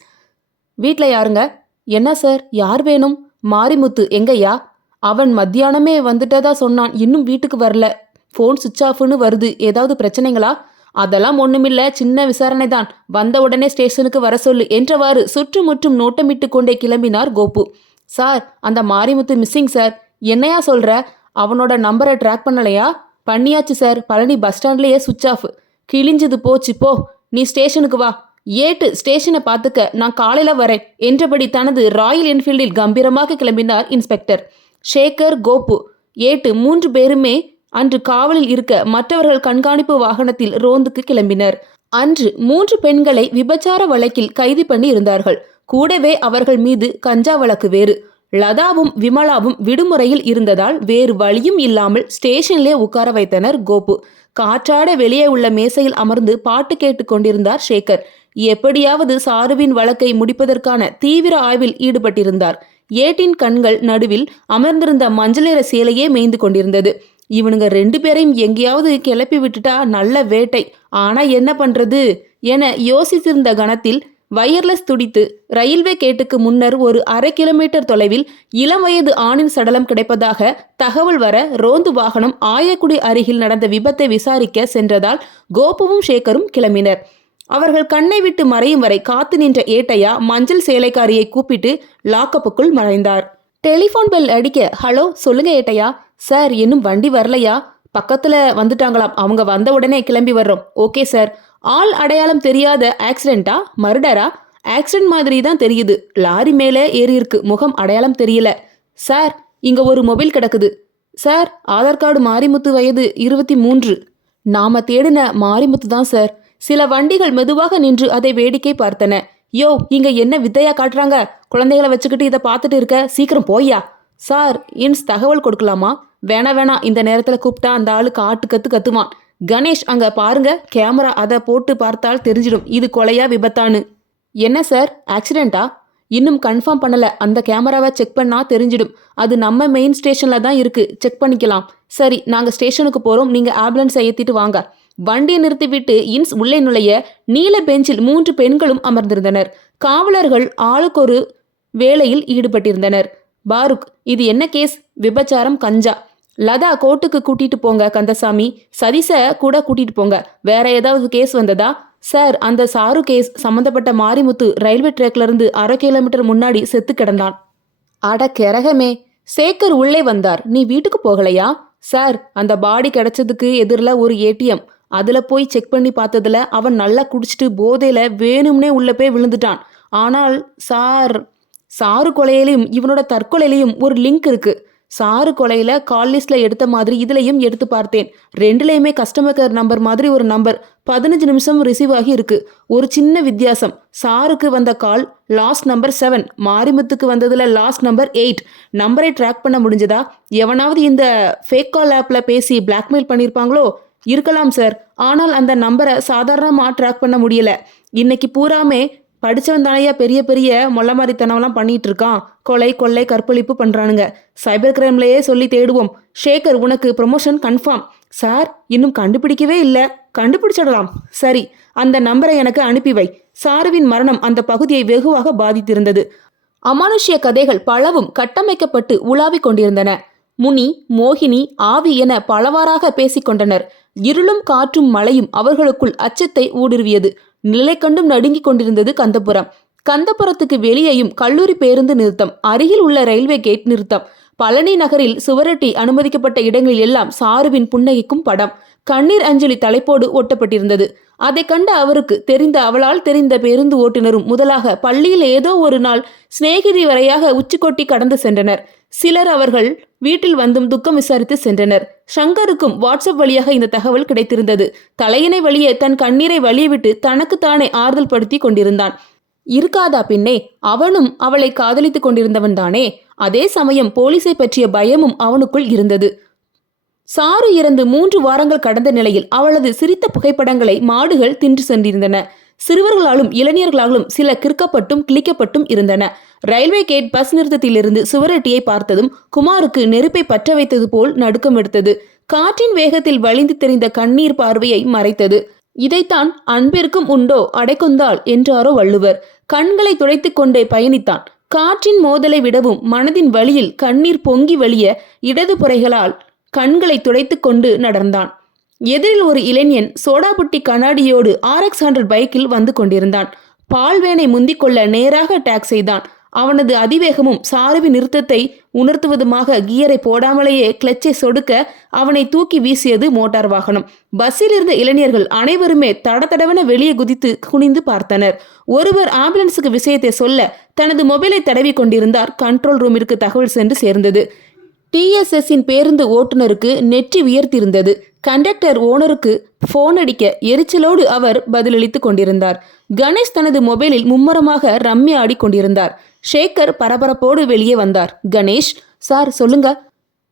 வீட்ல யாருங்க? என்ன சார், யார் வேணும்? மாரிமுத்து எங்கய்யா? அவன் மத்தியானமே வந்துட்டதா சொன்னான். இன்னும் வீட்டுக்கு வரல. ஃபோன் சுவிட்ச் ஆஃப்னு வருது. ஏதாவது பிரச்சனைங்களா? அதெல்லாம் ஒண்ணுமில்ல, சின்ன விசாரணை தான். வந்த உடனே ஸ்டேஷனுக்கு வர சொல்லு என்றவாறு சுற்றுமுற்றும் நோட்டமிட்டு கொண்டே கிளம்பினார் கோபு. சார், அந்த மாரிமுத்து மிஸ்ஸிங் சார். என்னையா சொல்ற? அவனோட நம்பரை ட்ராக் பண்ணலையா? பண்ணியாச்சு சார். பழனி பஸ் ஸ்டாண்ட்லயே சுவிட்ச் ஆஃப். கிழிஞ்சது போச்சு போ. நீ ஸ்டேஷனுக்கு வா. ஏட்டு ஸ்டேஷனை பார்த்துக்க, நான் காலையில வரேன் என்றபடி தனது ராயல் என்ஃபீல்டில் கம்பீரமாக கிளம்பினார் இன்ஸ்பெக்டர். சேகர், கோபு, ஏட்டு 3 பேருமே அன்று காவலில் இருக்க மற்றவர்கள் கண்காணிப்பு வாகனத்தில் ரோந்துக்கு கிளம்பினர். அன்று 3 பெண்களை விபச்சார வழக்கில் கைது பண்ணி இருந்தார்கள். கூடவே அவர்கள் மீது கஞ்சா வழக்கு வேறு. லதாவும் விமலாவும் விடுமுறையில் இருந்ததால் வேறு வழியும் இல்லாமல் ஸ்டேஷன்லே உட்கார வைத்தனர் கோபு. காற்றாட வெளியே உள்ள மேசையில் அமர்ந்து பாட்டு கேட்டு கொண்டிருந்தார் சேகர். எப்படியாவது சாருவின் வழக்கை முடிப்பதற்கான தீவிர ஆய்வில் ஈடுபட்டிருந்தார். ஏட்டின் கண்கள் நடுவில் அமர்ந்திருந்த மஞ்சள் நிற சேலையே மேய்ந்து கொண்டிருந்தது. இவனுங்க 2 பேரையும் எங்கேயாவது கிளப்பி விட்டுட்டா நல்ல வேட்டை. ஆனா என்ன பண்றது என யோசித்திருந்த கணத்தில் வயர்லெஸ் துடித்து ரயில்வே கேட்டுக்கு முன்னர் ஒரு 1/2 கிலோமீட்டர் தொலைவில் இளம் வயது ஆணின் சடலம் கிடைப்பதாக தகவல் வர ரோந்து வாகனம் ஆயக்குடி அருகில் நடந்த விபத்தை விசாரிக்க சென்றதால் கோபுவும் சேகரும் கிளம்பினர். அவர்கள் கண்ணை விட்டு மறையும் வரை காத்து நின்ற ஏட்டையா மஞ்சள் சேலைக்காரியை கூப்பிட்டு லாக்கப்புக்குள் மறைந்தார். டெலிஃபோன் பெல் அடிக்க, ஹலோ சொல்லுங்க ஏட்டையா. சார் இன்னும் வண்டி வரலையா? பக்கத்துல வந்துட்டாங்களாம். அவங்க வந்த உடனே கிளம்பி வர்றோம். Okay sir. ஆள் அடையாளம் தெரியாத ஆக்சிடென்ட்டா, மர்டரா? ஆக்சிடென்ட் மாதிரி தான் தெரியுது. லாரி மேலே ஏறி இருக்கு. முகம் அடையாளம் தெரியல. சார் இங்க ஒரு மொபைல் கிடக்குது. சார் ஆதார் கார்டு மாரிமுத்து, வயது 23. நாம தேடின மாரிமுத்து தான் சார். சில வண்டிகள் மெதுவாக நின்று அதை வேடிக்கை பார்த்தன. யோ, இங்க என்ன வித்தையா காட்டுறாங்க? குழந்தைகளை வச்சுக்கிட்டு இதை பார்த்துட்டு இருக்க, சீக்கிரம் போய்யா. சார் இன்ஸ் தகவல் கொடுக்கலாமா? வேணா, இந்த நேரத்துல கூப்பிட்டா அந்த ஆளு காட்டு கத்து கத்துவான். கணேஷ் அங்க பாருங்க, கேமரா, அதை போட்டு பார்த்தால் தெரிஞ்சிடும் இது கொலையா விபத்தான்னு. என்ன சார், ஆக்சிடென்ட்டா? இன்னும் கன்ஃபார்ம் பண்ணல. அந்த கேமராவை செக் பண்ணா தெரிஞ்சிடும். அது நம்ம மெயின் ஸ்டேஷன்ல தான் இருக்கு, செக் பண்ணிக்கலாம். சரி, நாங்க ஸ்டேஷனுக்கு போறோம், நீங்க ஆம்புலன்ஸை ஏத்திட்டு வாங்க. வண்டியை நிறுத்திவிட்டு இன்ஸ் உள்ளே நுழைய நீல பெஞ்சில் 3 பெண்களும் அமர்ந்திருந்தனர். காவலர்கள் ஆளுக்கொரு வேலையில் ஈடுபட்டிருந்தனர். பாருக், இது என்ன கேஸ்? விபச்சாரம், கஞ்சா. லதா கோர்ட்டுக்கு கூட்டிட்டு போங்க. கந்தசாமி, சதீஷ கூட கூட்டிட்டு போங்க. வேற ஏதாவது கேஸ் வந்ததா? சார் அந்த சாரு கேஸ் சம்பந்தப்பட்ட மாரிமுத்து ரயில்வே ட்ராக்ல இருந்து 1/2 கிலோமீட்டர் முன்னாடி செத்து கிடந்தான். அட கெரகமே. சேகர் உள்ளே வந்தார். நீ வீட்டுக்கு போகலையா? சார் அந்த பாடி கிடைச்சதுக்கு எதிரில் ஒரு ஏடிஎம், அதுல போய் செக் பண்ணி பார்த்ததுல அவன் நல்லா குடிச்சிட்டு போதையில வேணும்னே உள்ள போய் விழுந்துட்டான். ஆனால் சாரு கொலையிலையும் இவனோட தற்கொலையிலையும் ஒரு லிங்க் இருக்கு. சாரு கொலையில கால் லிஸ்ட்ல எடுத்த மாதிரி இதுலையும் எடுத்து பார்த்தேன். 2லையுமே கஸ்டமர் கேர் நம்பர் மாதிரி ஒரு நம்பர் 15 நிமிஷம் ரிசீவ் ஆகி இருக்கு. ஒரு சின்ன வித்தியாசம். சாருக்கு வந்த கால் லாஸ்ட் நம்பர் 7, மாரிமுத்துக்கு வந்ததுல லாஸ்ட் நம்பர் 8. நம்பரை ட்ராக் பண்ண முடிஞ்சதா? எவனாவது இந்த ஃபேக் கால் ஆப்ல பேசி பிளாக்மெயில் பண்ணியிருப்பாங்களோ? இருக்கலாம் சார். ஆனால் அந்த நம்பரை சாதாரணமாக ட்ராக் பண்ண முடியல. இன்னைக்கு பூராமே படித்தவன் தானையா பெரிய பெரிய மொல்ல மாதிரித்தனம்லாம் பண்ணிட்டு இருக்கான். கொலை, கொள்ளை, கற்பழிப்பு பண்ணுறானுங்க. சைபர் கிரைம்லேயே சொல்லி தேடுவோம். சேகர் உனக்கு ப்ரொமோஷன் கன்ஃபார்ம். சார் இன்னும் கண்டுபிடிக்கவே இல்லை. கண்டுபிடிச்சிடலாம். சரி, அந்த நம்பரை எனக்கு அனுப்பி வை. சாருவின் மரணம் அந்த பகுதியை வெகுவாக பாதித்திருந்தது. அமானுஷ்ய கதைகள் பலவும் கட்டமைக்கப்பட்டு உலாவிக் கொண்டிருந்தன. முனி, மோகினி, ஆவி என பலவாறாக பேசிக்கொண்டனர். இருளும் காற்றும் மழையும் அவர்களுக்குள் அச்சத்தை ஊடுருவியது. நிலை கண்டும் நடுங்கிக் கொண்டிருந்தது கந்தபுரம். கந்தபுரத்துக்கு வெளியேயும் கல்லூரி பேருந்து நிறுத்தம், அருகில் உள்ள ரயில்வே கேட் நிறுத்தம், பழனி நகரில் சுவரொட்டி அனுமதிக்கப்பட்ட இடங்களில் எல்லாம் சாருவின் புன்னகைக்கும் படம், கண்ணீர் அஞ்சலி தலைப்போடு ஒட்டப்பட்டிருந்தது. அதை கண்ட அவருக்கு தெரிந்த அவளால் தெரிந்த பேருந்து ஓட்டுநரும் முதலாக பள்ளியில் ஏதோ ஒரு நாள் சிநேகிதி வரையாக உச்சிக்கொட்டி கடந்து சென்றனர். சிலர் அவர்கள் வீட்டில் வந்தும் துக்கம் விசாரித்து சென்றனர். சங்கருக்கும் வாட்ஸ்அப் வழியாக இந்த தகவல் கிடைத்திருந்தது. தலையினை வழியே தன் கண்ணீரை வழியவிட்டு தனக்குத்தானே ஆறுதல் படுத்தி கொண்டிருந்தான். இருக்காதா பின்னே? அவனும் அவளை காதலித்துக் கொண்டிருந்தவன் தானே. அதே சமயம் போலீஸை பற்றிய பயமும் அவனுக்குள் இருந்தது. சாரு இறந்து 3 வாரங்கள் கடந்த நிலையில் அவளது சிரித்த புகைப்படங்களை மாடுகள் தின்று சென்றிருந்தன. சிறுவர்களாலும் இளைஞர்களாலும் சில கிறுக்கப்பட்டும் கிளிக்கப்பட்டும் இருந்தன. ரயில்வே கேட் பஸ் நிறுத்தத்திலிருந்து சுவரொட்டியை பார்த்ததும் குமாருக்கு நெருப்பை பற்ற வைத்தது போல் நடுக்கம் எடுத்தது. காற்றின் வேகத்தில் வழிந்து தெரிந்த கண்ணீர் பார்வையை மறைத்தது. இதைத்தான் அன்பிற்கும் உண்டோ அடைக்கொந்தாள் என்றாரோ வள்ளுவர். கண்களை துடைத்துக் கொண்டே பயணித்தான். காற்றின் மோதலை விடவும் மனதின் வழியில் கண்ணீர் பொங்கி வழிய இடது புறைகளால் கண்களை துடைத்து கொண்டு நடந்தான். எதிரில் ஒரு இளைஞன் சோடாபுட்டி கண்ணாடியோடு RX 100 பைக்கில் வந்து கொண்டிருந்தான். பால்வேனை முந்திக்கொள்ள நேராக டேக் செய்தான். அவனது அதிவேகமும் சாருவின் நிறுத்தத்தை உணர்த்துவதுமாக கியரை போடாமலேயே கிளச்சை சொடுக்க அவனை தூக்கி வீசியது மோட்டார் வாகனம். பஸ்ஸில் இருந்த இளைஞர்கள் அனைவருமே தடதடவென வெளியே குதித்து குனிந்து பார்த்தனர். ஒருவர் ஆம்புலன்ஸுக்கு விஷயத்தை சொல்ல தனது மொபைலை தடவி கொண்டிருந்தார். கண்ட்ரோல் ரூமிற்கு தகவல் சென்று சேர்ந்தது. டிஎஸ்எஸ்ஸின் பேருந்து ஓட்டுநருக்கு நெற்றி வியர்த்திருந்தது. கண்டக்டர் ஓனருக்கு போன் அடிக்க எரிச்சலோடு அவர் பதிலளித்துக் கொண்டிருந்தார். கணேஷ் தனது மொபைலில் மும்முரமாக ரம்மி ஆடி கொண்டிருந்தார். சேகர் பரபரப்போடு வெளியே வந்தார். கணேஷ், சார் சொல்லுங்க.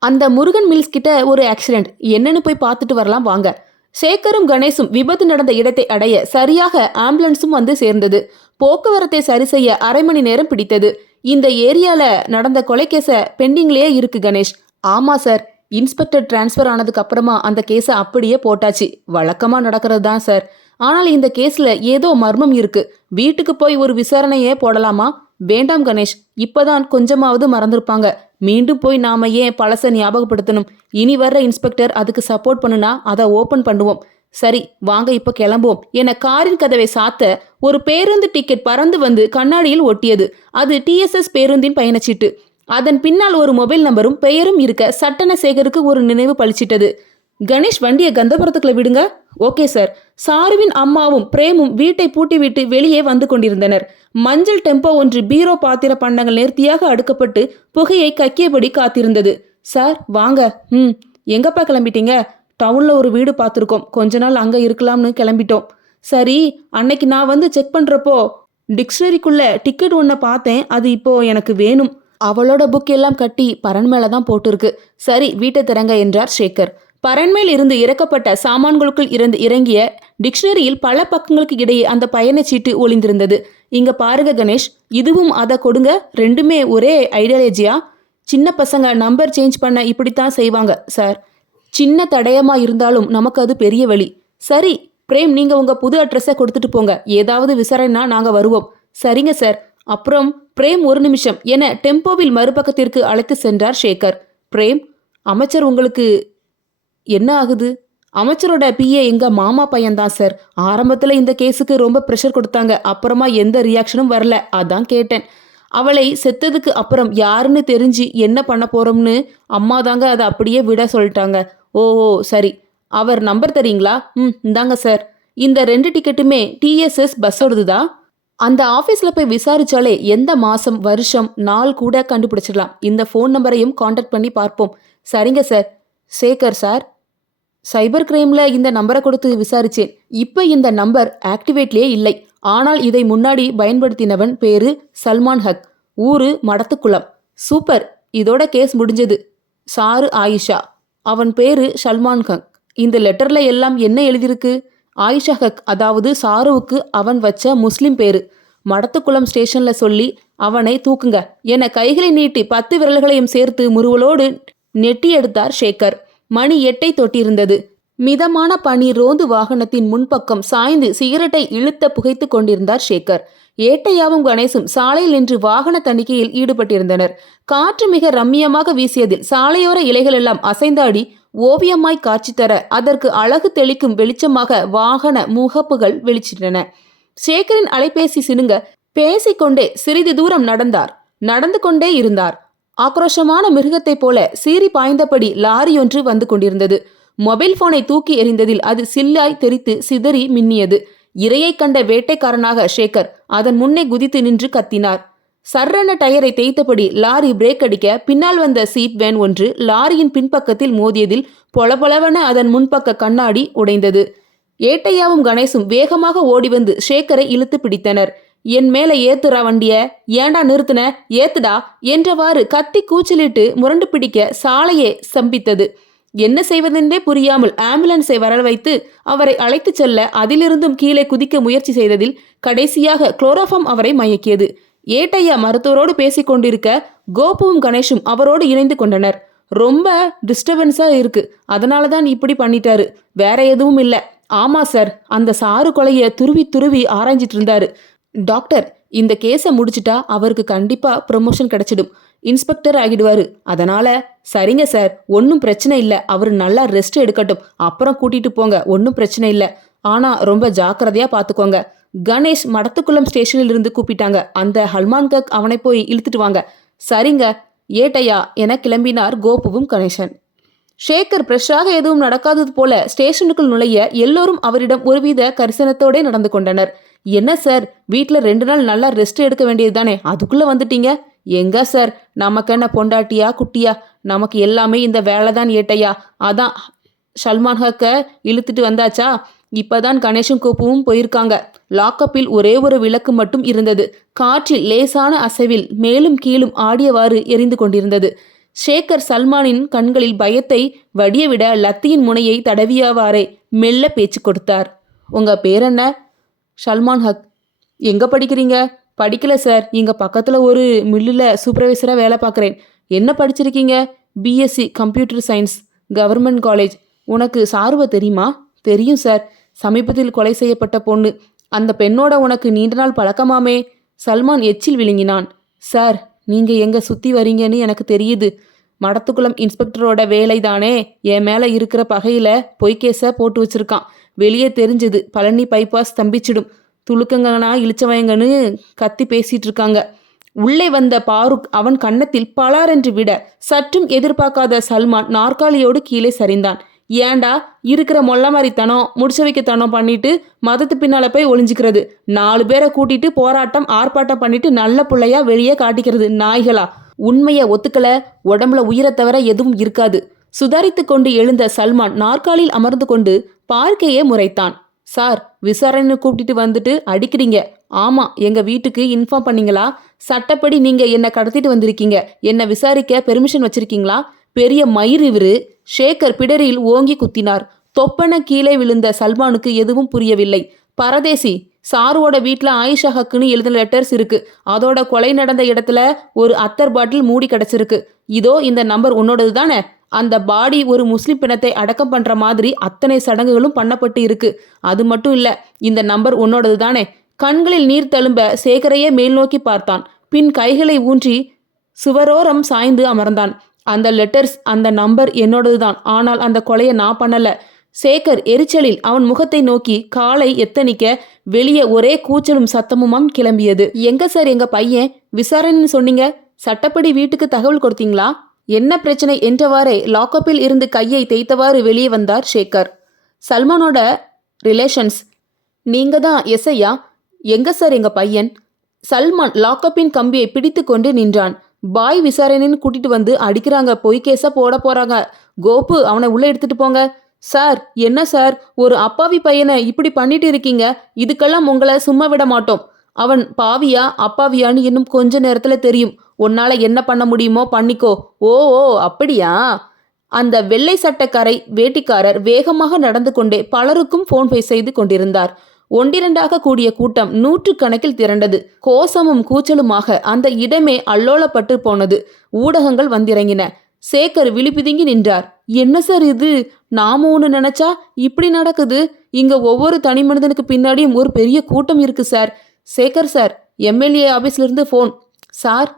அந்த முருகன் மில்ஸ் கிட்ட ஒரு ஆக்சிடென்ட், என்னன்னு போய் பார்த்துட்டு வரலாம் வாங்க. சேகரும் கணேஷும் விபத்து நடந்த இடத்தை அடைய சரியாக ஆம்புலன்ஸும் வந்து சேர்ந்தது. போக்குவரத்தை சரி செய்ய அரை மணி நேரம் பிடித்தது. இந்த ஏரியால நடந்த கொலைகேஸ பெண்டிங்லயே இருக்கு கணேஷ். ஆமா சார், இன்ஸ்பெக்டர் டிரான்ஸ்ஃபர் ஆனதுக்கு அப்புறமா அந்த கேஸை அப்படியே போட்டாச்சு. வழக்கமா நடக்கிறது தான் சார். ஆனால் இந்த கேஸ்ல ஏதோ மர்மம் இருக்கு. வீட்டுக்கு போய் ஒரு விசாரணையே போடலாமா? வேண்டாம் கணேஷ், இப்பதான் கொஞ்சமாவது மறந்துருப்பாங்க. மீண்டும் போய் நாம ஏன் பழச ஞாபகப்படுத்தணும்? இனி வர்ற இன்ஸ்பெக்டர் அதுக்கு சப்போர்ட் பண்ணுனா அதை ஓபன் பண்ணுவோம். சரி வாங்க இப்ப கிளம்புவோம் என காரின் கதவை சாத்த ஒரு பேருந்து டிக்கெட் பறந்து வந்து கண்ணாடியில் ஒட்டியது. அது டிஎஸ்எஸ் பேருந்தின் பயணச்சீட்டு. அதன் பின்னால் ஒரு மொபைல் நம்பரும் பெயரும் இருக்க சட்டன சேகருக்கு ஒரு நினைவு பளிச்சிட்டது. கணேஷ், வண்டியை கந்தபுரத்துக்குள்ள விடுங்க. Okay sir. சாருவின் அம்மாவும் பிரேமும் வீட்டை பூட்டிவிட்டு வெளியே வந்து கொண்டிருந்தனர். மஞ்சள் டெம்போ ஒன்று பீரோ பாத்திர பண்டங்கள் நேர்த்தியாக அடுக்கப்பட்டு புகையை கக்கியபடி காத்திருந்தது. சார் வாங்க. எங்கப்பா கிளம்பிட்டீங்க? டவுன்ல ஒரு வீடு பார்த்துருக்கோம், கொஞ்ச நாள் அங்க இருக்கலாம்னு கிளம்பிட்டோம். சரி, அன்னைக்கு நான் வந்து செக் பண்றப்போ டிக்ஷனரிக்குள்ள டிக்கெட் ஒன்ன பார்த்தேன், அது இப்போ எனக்கு வேணும். அவளோட புக் எல்லாம் கட்டி பரண் மேலதான் போட்டிருக்கு. சரி வீட்டை திறங்க என்றார் சேகர். பரண்மேல் இருந்து இறக்கப்பட்ட சாமான்களுக்குள் இருந்து இறங்கிய டிக்ஷனரியில் பல பக்கங்களுக்கு இடையே அந்த பயணச்சீட்டு ஒளிந்திருந்தது. இங்க பாருங்க கணேஷ், இதுவும் அதை கொடுங்க. ரெண்டுமே ஒரே ஐடியாலஜியா? சின்ன பசங்க நம்பர் சேஞ்ச் பண்ண இப்படித்தான் செய்வாங்க சார். சின்ன தடயமா இருந்தாலும் நமக்கு அது பெரிய வழி. சரி பிரேம், நீங்க உங்க புது அட்ரஸை கொடுத்துட்டு போங்க. ஏதாவது விசாரணைனா நாங்க வருவோம். சரிங்க சார். அப்புறம் பிரேம், ஒரு நிமிஷம் என டெம்போவில் மறுபக்கத்திற்கு அழைத்து சென்றார் சேகர். பிரேம், அமைச்சர் உங்களுக்கு என்ன ஆகுது? அமைச்சரோட பிஏ எங்க மாமா பையன்தான் சார். ஆரம்பத்துல இந்த கேஸுக்கு ரொம்ப ப்ரெஷர் கொடுத்தாங்க, அப்புறமா எந்த ரியாக்ஷனும் வரல, அதான் கேட்டேன். அவளை செத்ததுக்கு அப்புறம் யாருன்னு தெரிஞ்சு என்ன பண்ண போறோம்னு அம்மா தாங்க அதை அப்படியே விட சொல்லிட்டாங்க. ஓ சரி, அவர் நம்பர் தரீங்களா? இந்தாங்க சார். இந்த 2 டிக்கெட்டுமே டிஎஸ்எஸ் பஸ்ஸோடதுதான். அந்த ஆஃபீஸில் போய் விசாரிச்சாலே எந்த மாதம் வருஷம் நாள் கூட கண்டுபிடிச்சிடலாம். இந்த ஃபோன் நம்பரையும் காண்டாக்ட் பண்ணி பார்ப்போம். சரிங்க சார். சேகர் சார், சைபர் கிரைம்ல இந்த நம்பரை கொடுத்து விசாரிச்சேன். இப்போ இந்த நம்பர் ஆக்டிவேட்லேயே இல்லை. ஆனால் இதை முன்னாடி பயன்படுத்தினவன் பேரு சல்மான் ஹக், ஊரு மடத்துக்குளம். சூப்பர், இதோட கேஸ் முடிஞ்சது. சாரு ஆயிஷா, அவன் பேரு சல்மான் ஹக். இந்த லெட்டர்ல எல்லாம் என்ன எழுதியிருக்கு? ஆயிஷா ஹக், அதாவது சாருவுக்கு அவன் வச்ச முஸ்லிம் பேரு. மடத்துக்குளம் ஸ்டேஷன்ல சொல்லி அவனை தூக்குங்க என கைகளை நீட்டி 10 விரல்களையும் சேர்த்து முறுவலோடு நெட்டி எடுத்தார் சேகர். மணி 8 தொட்டிருந்தது. மிதமான பனி ரோந்து வாகனத்தின் முன்பக்கம் சாய்ந்து சிகரெட்டை இழுத்த புகைத்து கொண்டிருந்தார் சேகர். ஏட்டையாவும் கணேசும் சாலையில் நின்று வாகன தணிக்கையில் ஈடுபட்டிருந்தனர். காற்று மிக ரம்மியமாக வீசியதில் சாலையோர இலைகள் எல்லாம் அசைந்தாடி ஓவியமாய் காட்சி தர அதற்கு அழகு தெளிக்கும் வெளிச்சமாக வாகன முகப்புகள் வெளிச்சிட்டன. சேகரின் அலைபேசி சினுங்க பேசிக்கொண்டே சிறிது தூரம் நடந்து கொண்டே இருந்தார். ஆக்ரோஷமான மிருகத்தைப் போல சீறி பாய்ந்தபடி லாரியொன்று வந்து கொண்டிருந்தது. மொபைல் போனை தூக்கி எறிந்ததில் அது சில்லாய் தெரித்து சிதறி மின்னியது. இரையை கண்ட வேட்டைக்காரனாக சேகர் அதன் முன்னே குதித்து நின்று கத்தினார். சர்ரென டயரை தேய்த்தபடி லாரி பிரேக் அடிக்க பின்னால் வந்த சீட் வேன் ஒன்று லாரியின் பின்பக்கத்தில் மோதியதில் பொலபொலவென அதன் முன்பக்க கண்ணாடி உடைந்தது. ஏட்டையாவும் கணேசும் வேகமாக ஓடி வந்து சேகரை இழுத்து பிடித்தனர். என் மேல ஏத்துறா வண்டிய, ஏண்டா நிறுத்தின, ஏத்துடா என்றவாறு கத்தி கூச்சலிட்டு முரண்டு பிடிக்க சாலையே சம்பித்தது. என்ன செய்வதென்றே புரியாமல் ஆம்புலன்ஸை வரவைத்து அவரை அழைத்து செல்ல அதிலிருந்தும் கீழே குதிக்க முயற்சி செய்ததில் கடைசியாக குளோரோஃபார்ம் அவரை மயக்கியது. ஏட்டையா மருத்துவரோடு பேசிக் கொண்டிருக்க கோபுவும் கணேஷும் அவரோடு இணைந்து கொண்டனர். ரொம்ப டிஸ்டர்பன்ஸா இருக்கு, அதனாலதான் இப்படி பண்ணிட்டாரு, வேற எதுவும் இல்ல. ஆமா சார், அந்த சாரு கொலைய துருவி துருவி ஆராய்ஞ்சிட்டு இருந்தாரு. டாக்டர், இந்த கேஸை முடிச்சிட்டா அவருக்கு கண்டிப்பா ப்ரமோஷன் கிடைச்சிடும், இன்ஸ்பெக்டர் ஆகிடுவாரு. அதனால சரிங்க சார், ஒன்றும் பிரச்சனை இல்லை, அவரு நல்லா ரெஸ்ட் எடுக்கட்டும், அப்புறம் கூட்டிட்டு போங்க, ஒன்றும் பிரச்சனை இல்லை. ஆனா ரொம்ப ஜாக்கிரதையா பாத்துக்கோங்க. கணேஷ் மடத்துக்குளம் ஸ்டேஷனில் இருந்து கூப்பிட்டாங்க. அந்த ஹல்மான் கக் அவனை போய் இழுத்துட்டு வாங்க. சரிங்க ஏட்டையா என கிளம்பினார் கோபுவும் கணேசன். ஷேகர் ஃப்ரெஷ்ஷாக எதுவும் நடக்காதது போல ஸ்டேஷனுக்குள் நுழைய எல்லோரும் அவரிடம் ஒருவித கரிசனத்தோட நடந்து கொண்டனர். என்ன சார், வீட்டில் 2 நாள் நல்லா ரெஸ்ட் எடுக்க வேண்டியது தானே, அதுக்குள்ள வந்துட்டீங்க? எங்க சார், நமக்கு என்ன பொண்டாட்டியா குட்டியா, நமக்கு எல்லாமே இந்த வேலை தான் ஏட்டையா. அதான் சல்மான் ஹக்க இழுத்துட்டு வந்தாச்சா. இப்பதான் கணேஷும் கோப்புவும் போயிருக்காங்க. லாக்கப்பில் ஒரே ஒரு விளக்கு மட்டும் இருந்தது. காற்றில் லேசான அசைவில் மேலும் கீழும் ஆடியவாறு எரிந்து கொண்டிருந்தது. ஷேகர் சல்மானின் கண்களில் பயத்தை வடியவிட லத்தியின் முனையை தடவியவாறே மெல்ல பேச்சு கொடுத்தார். உங்க பேர் என்ன? சல்மான் ஹக். எங்க படிக்கிறீங்க? படிக்கல சார், இங்க பக்கத்துல ஒரு மில்லுல சூப்பர்வைசரா வேலை பார்க்குறேன். என்ன படிச்சிருக்கீங்க? BSc computer science, government college. உனக்கு சாருவ தெரியுமா? தெரியும் சார், சமீபத்தில் கொலை செய்யப்பட்ட பொண்ணு. அந்த பெண்ணோட உனக்கு நீண்ட நாள் பழக்கமாமே? சல்மான் எச்சில் விழுங்கினான். சார், நீங்க எங்க சுத்தி வரீங்கன்னு எனக்கு தெரியுது. மடத்துக்குளம் இன்ஸ்பெக்டரோட வேலை தானே. என் மேல இருக்கிற பகையில பொய்கேஸ போட்டு வச்சிருக்கான். வெளியே தெரிஞ்சது பழனி பைபாஸ் ஸ்தம்பிச்சிடும். துளுக்கங்கனா இழிச்சவயங்கன்னு கத்தி பேசிட்டு இருக்காங்க. உள்ளே வந்த பாருக் அவன் கன்னத்தில் பலாரென்று விட சற்றும் எதிர்பார்க்காத சல்மான் நாற்காலியோடு கீழே சரிந்தான். ஏண்டா இருக்கிற மொல்ல மாதிரித்தனம் முடிச்ச வைக்கத்தனம் பண்ணிட்டு மதத்து பின்னால போய் ஒளிஞ்சுக்கிறது? 4 பேரை கூட்டிட்டு போராட்டம் ஆர்ப்பாட்டம் பண்ணிட்டு நல்ல பிள்ளையா வெளியே காட்டிக்கிறது நாய்களா? உண்மையை ஒத்துக்கல, உடம்புல உயிரை தவிர எதுவும் இருக்காது. சுதாரித்து கொண்டு எழுந்த சல்மான் நாற்காலில் அமர்ந்து கொண்டு பார்க்கையே முறைத்தான். சார், விசாரணை கூப்பிட்டு வந்துட்டு அடிக்கிறீங்க. ஆமா, எங்க வீட்டுக்கு இன்ஃபார்ம் பண்ணீங்களா? சட்டப்படி நீங்க என்ன கடத்திட்டு வந்திருக்கீங்க. என்ன விசாரிக்க பெர்மிஷன் வச்சிருக்கீங்களா? பெரிய மயிர் இவரு. ஷேகர் பிடரில் ஓங்கி குத்தினார். தொப்பன கீழே விழுந்த சல்மானுக்கு எதுவும் புரியவில்லை. பரதேசி, சாருவோட வீட்டில் ஆயிஷா ஹக்குன்னு எழுதின லெட்டர்ஸ் இருக்கு. அதோட கொலை நடந்த இடத்துல ஒரு அத்தர் பாட்டில் மூடி கிடச்சிருக்கு. இதோ இந்த நம்பர் உன்னோடது தானே? அந்த பாடி ஒரு முஸ்லிம் பிணத்தை அடக்கம் பண்ற மாதிரி அத்தனை சடங்குகளும் பண்ணப்பட்டு இருக்கு. அது மட்டும் இல்ல, இந்த நம்பர் உன்னோடது தானே? கண்களில் நீர் தழும்ப சேகரையே மேல் நோக்கி பார்த்தான். பின் கைகளை ஊன்றி சுவரோரம் சாய்ந்து அமர்ந்தான். அந்த லெட்டர்ஸ், அந்த நம்பர் என்னோடதுதான். ஆனால் அந்த கொலையை நான் பண்ணல. சேகர் எரிச்சலில் அவன் முகத்தை நோக்கி காலை எத்தனிக்க வெளியே ஒரே கூச்சலும் சத்தமுமாம் கிளம்பியது. எங்க சார் எங்க பையன்? விசாரணைன்னு சொன்னீங்க. சட்டப்படி வீட்டுக்கு தகவல் கொடுத்தீங்களா? என்ன பிரச்சனை என்றவாறே லாக்கப்பில் இருந்து கையை தேய்த்தவாறு வெளியே வந்தார் ஷேகர். சல்மானோட ரிலேஷன்ஸ். நீங்க தான் எஸ்ஐயா? எங்க சார் எங்க பையன்? சல்மான் லாக்கப்பின் கம்பியை பிடித்து கொண்டு நின்றான். பாய் விசாரணைன்னு கூட்டிட்டு வந்து அடிக்கிறாங்க. பொய் கேஸ போட போறாங்க. கோபு, அவனை உள்ள எடுத்துட்டு போங்க. சார், என்ன சார், ஒரு அப்பாவி பையனை இப்படி பண்ணிட்டு இருக்கீங்க. இதுக்கெல்லாம் உங்களை சும்மா விட மாட்டோம். அவன் பாவியா அப்பாவியான்னு இன்னும் கொஞ்ச நேரத்துல தெரியும். உன்னால என்ன பண்ண முடியுமோ பண்ணிக்கோ. ஓ ஓ அப்படியா? அந்த வெள்ளை சட்டக்காரை வேட்டிக்காரர் வேகமாக நடந்து கொண்டே பலருக்கும் போன் செய்து கொண்டிருந்தார். ஒன்றிரண்டாக கூடிய கூட்டம் 100 கணக்கில் திரண்டது. கோசமும் கூச்சலுமாக அந்த இடமே அல்லோலப்பட்டு போனது. ஊடகங்கள் வந்திறங்கின. சேகர் விழிபிதுங்கி நின்றார். என்ன சார் இது? நாம ஒன்று நினைச்சா இப்படி நடக்குது. இங்க ஒவ்வொரு தனி மனிதனுக்கு பின்னாடியும் ஒரு பெரிய கூட்டம் இருக்கு சார். சேகர் சார், எம்எல்ஏ ஆபீஸ்ல இருந்து போன். சார்,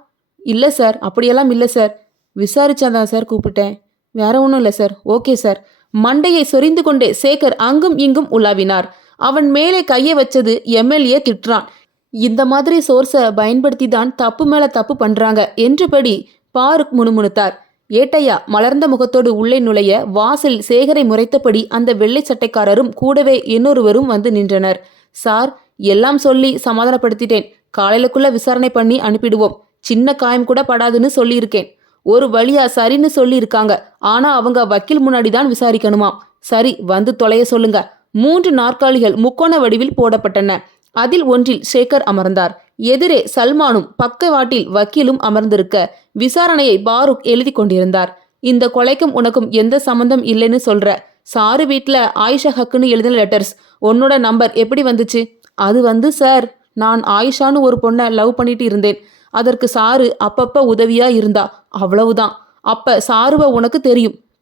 இல்ல சார், அப்படியெல்லாம் இல்ல சார். விசாரிச்சாதான் சார் கூப்பிட்டேன். வேற ஒன்றும் இல்லை சார். Okay sir. மண்டையை சொரிந்து கொண்டே சேகர் அங்கும் இங்கும் உலாவினார். அவன் மேலே கையை வச்சது எம்எல்ஏ திட்டுறான். இந்த மாதிரி சோர்ஸை பயன்படுத்தி தான் தப்பு மேல தப்பு பண்றாங்க என்றபடி பாருக் முணுமுணுத்தார். ஏட்டையா மலர்ந்த முகத்தோடு உள்ளே நுழைய வாசல் சேகரை முறைத்தபடி அந்த வெள்ளை சட்டைக்காரரும் கூடவே இன்னொருவரும் வந்து நின்றனர். சார், எல்லாம் சொல்லி சமாதானப்படுத்திட்டேன். காலையிலக்குள்ள விசாரணை பண்ணி அனுப்பிடுவோம். சின்ன காயம் கூட படாதுன்னு சொல்லியிருக்கேன். ஒரு வழியா சரின்னு சொல்லி இருக்காங்க. ஆனா அவங்க வக்கீல் முன்னாடி தான் விசாரிக்கணுமா. சரி, வந்து தொலைய சொல்லுங்க. 3 நாற்காலிகள் முக்கோண வடிவில் போடப்பட்டன. அதில் ஒன்றில் சேகர் அமர்ந்தார். எதிரே சல்மானும் பக்கவாட்டில் வக்கீலும் அமர்ந்திருக்க விசாரணையை பாருக் எழுதி கொண்டிருந்தார். இந்த கொலைக்கும் உனக்கும் எந்த சம்பந்தம் இல்லைன்னு சொல்ற. சாரு வீட்ல ஆயிஷா ஹக்குன்னு எழுதின லெட்டர்ஸ் உன்னோட நம்பர் எப்படி வந்துச்சு? அது சார், நான் ஆயிஷான்னு ஒரு பொண்ணை லவ் பண்ணிட்டு இருந்தேன். அதற்கு சாரு அப்பப்ப உதவியா இருந்தா, அவ்வளவுதான். அப்ப சாருவ உனக்கு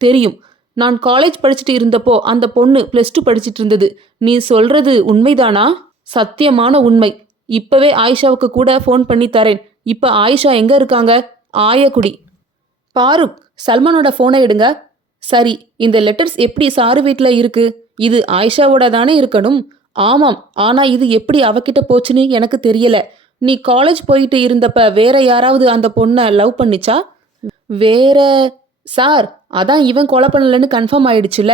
தெரியும். நான் காலேஜ் படிச்சுட்டு இருந்தப்போ அந்த பொண்ணு +2 படிச்சுட்டு இருந்தது. நீ சொல்றது உண்மைதானா? சத்தியமான உண்மை. இப்பவே ஆயிஷாவுக்கு கூட ஃபோன் பண்ணி தரேன். இப்ப ஆயிஷா எங்க இருக்காங்க? ஆயக்குடி. பாருக், சல்மானோட போனை எடுங்க. சரி, இந்த லெட்டர்ஸ் எப்படி சாரு வீட்டில் இருக்கு? இது ஆயிஷாவோட தானே இருக்கணும். ஆமாம், ஆனா இது எப்படி அவகிட்ட போச்சுன்னு எனக்கு தெரியல. நீ காலேஜ் போயிட்டு இருந்தப்ப வேற யாராவது அந்த பொண்ண லவ் பண்ணிச்சா? வேற சார், அதான் இவன் கொலை பண்ணலன்னு கன்ஃபார்ம் ஆயிடுச்சுல.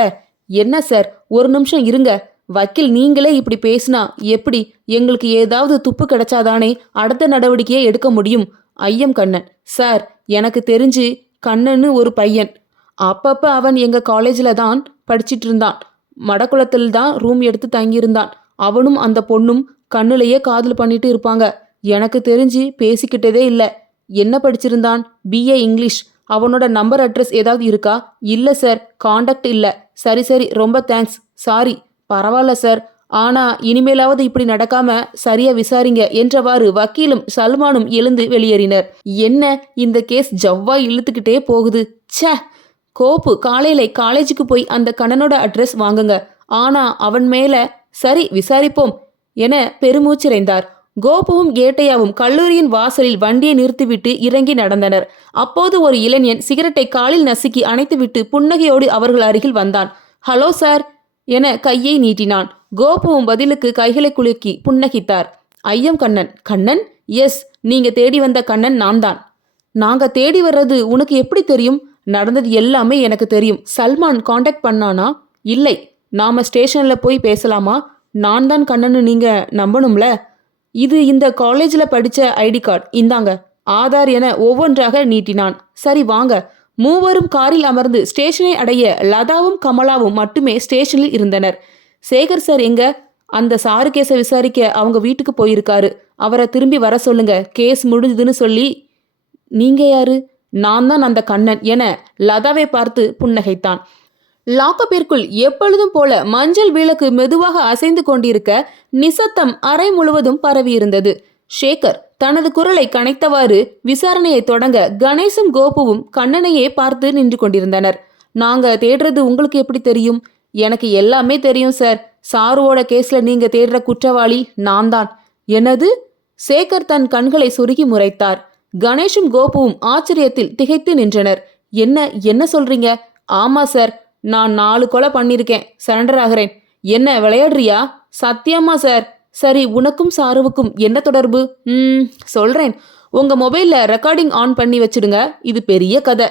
என்ன சார், ஒரு நிமிஷம் இருங்க. வக்கீல் நீங்களே இப்படி பேசினா எப்படி? எங்களுக்கு ஏதாவது துப்பு கிடைச்சாதானே அடுத்த நடவடிக்கையை எடுக்க முடியும். ஐயம் கண்ணன் சார், எனக்கு தெரிஞ்சு கண்ணன்னு ஒரு பையன். அப்பப்ப அவன் எங்க காலேஜில் தான் படிச்சிட்டு இருந்தான். மடக்குளத்தில் தான் ரூம் எடுத்து தங்கியிருந்தான். அவனும் அந்த பொண்ணும் கண்ணுலயே காதல் பண்ணிட்டு இருப்பாங்க. எனக்கு தெரிஞ்சு பேசிக்கிட்டதே இல்லை. என்ன படிச்சிருந்தான்? BA English. அவனோட நம்பர் அட்ரஸ் ஏதாவது இருக்கா? இல்ல சார், காண்டாக்ட் இல்ல. சரி சரி, ரொம்ப தேங்க்ஸ். சாரி. பரவாயில்ல சார், ஆனா இனிமேலாவது இப்படி நடக்காம சரியா விசாரிங்க என்றவாறு வக்கீலும் சல்மானும் எழுந்து வெளியேறினர். என்ன இந்த கேஸ் ஜவ்வா இழுத்துக்கிட்டே போகுது. ச்சே, கோப்பு காலையில காலேஜுக்கு போய் அந்த கண்ணனோட அட்ரஸ் வாங்குங்க. ஆனா அவன் மேல சரி விசாரிப்போம் என பெருமூச்சிறைந்தார். கோபுவும் ஏட்டையாவும் கல்லூரியின் வாசலில் வண்டியை நிறுத்திவிட்டு இறங்கி நடந்தனர். அப்போது ஒரு இளைஞன் சிகரெட்டை காலில் நசுக்கி அணைத்துவிட்டு புன்னகையோடு அவர்கள் அருகில் வந்தான். ஹலோ சார் என கையை நீட்டினான். கோபுவும் பதிலுக்கு கைகளை குலுக்கி புன்னகித்தார். ஐயம் கண்ணன். கண்ணன்? எஸ், நீங்க தேடி வந்த கண்ணன் நான் தான். நாங்க தேடி வர்றது உனக்கு எப்படி தெரியும்? நடந்தது எல்லாமே எனக்கு தெரியும். சல்மான் காண்டாக்ட் பண்ணானா? இல்லை. நாம ஸ்டேஷன்ல போய் பேசலாமா? நான் தான் கண்ணன்னு நீங்க நம்பணும்ல. இது இந்த காலேஜில் படித்த ஐடி கார்டு, இந்தாங்க, ஆதார் என ஒவ்வொன்றாக நீட்டினான். சரி வாங்க. மூவரும் காரில் அமர்ந்து ஸ்டேஷனை அடைய லதாவும் கமலாவும் மட்டுமே ஸ்டேஷனில் இருந்தனர். சேகர் சார் எங்க? அந்த சாரு கேஸை விசாரிக்க அவங்க வீட்டுக்கு போயிருக்காரு. அவரை திரும்பி வர சொல்லுங்க, கேஸ் முடிஞ்சுதுன்னு சொல்லி. நீங்க யாரு? நான் தான் அந்த கண்ணன் என லதாவை பார்த்து புன்னகைத்தான். லாக்கப்பிற்குள் எப்பொழுதும் போல மஞ்சள் விளக்கு மெதுவாக அசைந்து கொண்டிருக்க நிசத்தம் அறை முழுவதும் பரவியிருந்தது. சேகர் தனது குரலை கனைத்தவாறு விசாரணையை தொடங்க கணேசும் கோபுவும் கண்ணனையே பார்த்து நின்று கொண்டிருந்தனர். நாங்க தேடுறது உங்களுக்கு எப்படி தெரியும்? எனக்கு எல்லாமே தெரியும் சார். சாருவோட கேஸ்ல நீங்க தேடுற குற்றவாளி நான் தான். என்னது? சேகர் தன் கண்களை சுருகி முறைத்தார். கணேஷும் கோபுவும் ஆச்சரியத்தில் திகைத்து நின்றனர். என்ன என்ன சொல்றீங்க? ஆமா சார், நான் 4 கொலை பண்ணிருக்கேன். சரண்டர் ஆகிறேன். என்ன விளையாடுறியா? சத்தியமா சார். சரி, உனக்கும் சாருவுக்கும் என்ன தொடர்பு? சொல்றேன். உங்க மொபைல்ல ரெக்கார்டிங் ஆன் பண்ணி வச்சிடுங்க. இது பெரிய கதை.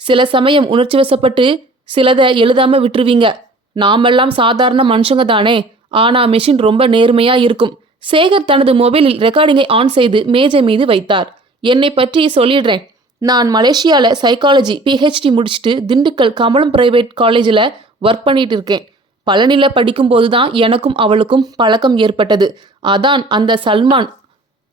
சில சமயம் உணர்ச்சி வசப்பட்டு சிலதை எழுதாம விட்டுருவீங்க. நாமெல்லாம் சாதாரண மனுஷங்க தானே. ஆனா மிஷின் ரொம்ப நேர்மையா இருக்கும். சேகர் தனது மொபைலில் ரெக்கார்டிங்கை ஆன் செய்து மேஜை மீது வைத்தார். என்னை பற்றி சொல்லிடுறேன். நான் மலேசியால சைக்காலஜி PhD முடிச்சுட்டு திண்டுக்கல் கமலம் பிரைவேட் காலேஜில் ஒர்க் பண்ணிட்டு இருக்கேன். பழனியில் படிக்கும்போது தான் எனக்கும் அவளுக்கும் பழக்கம் ஏற்பட்டது. அதான் அந்த சல்மான்,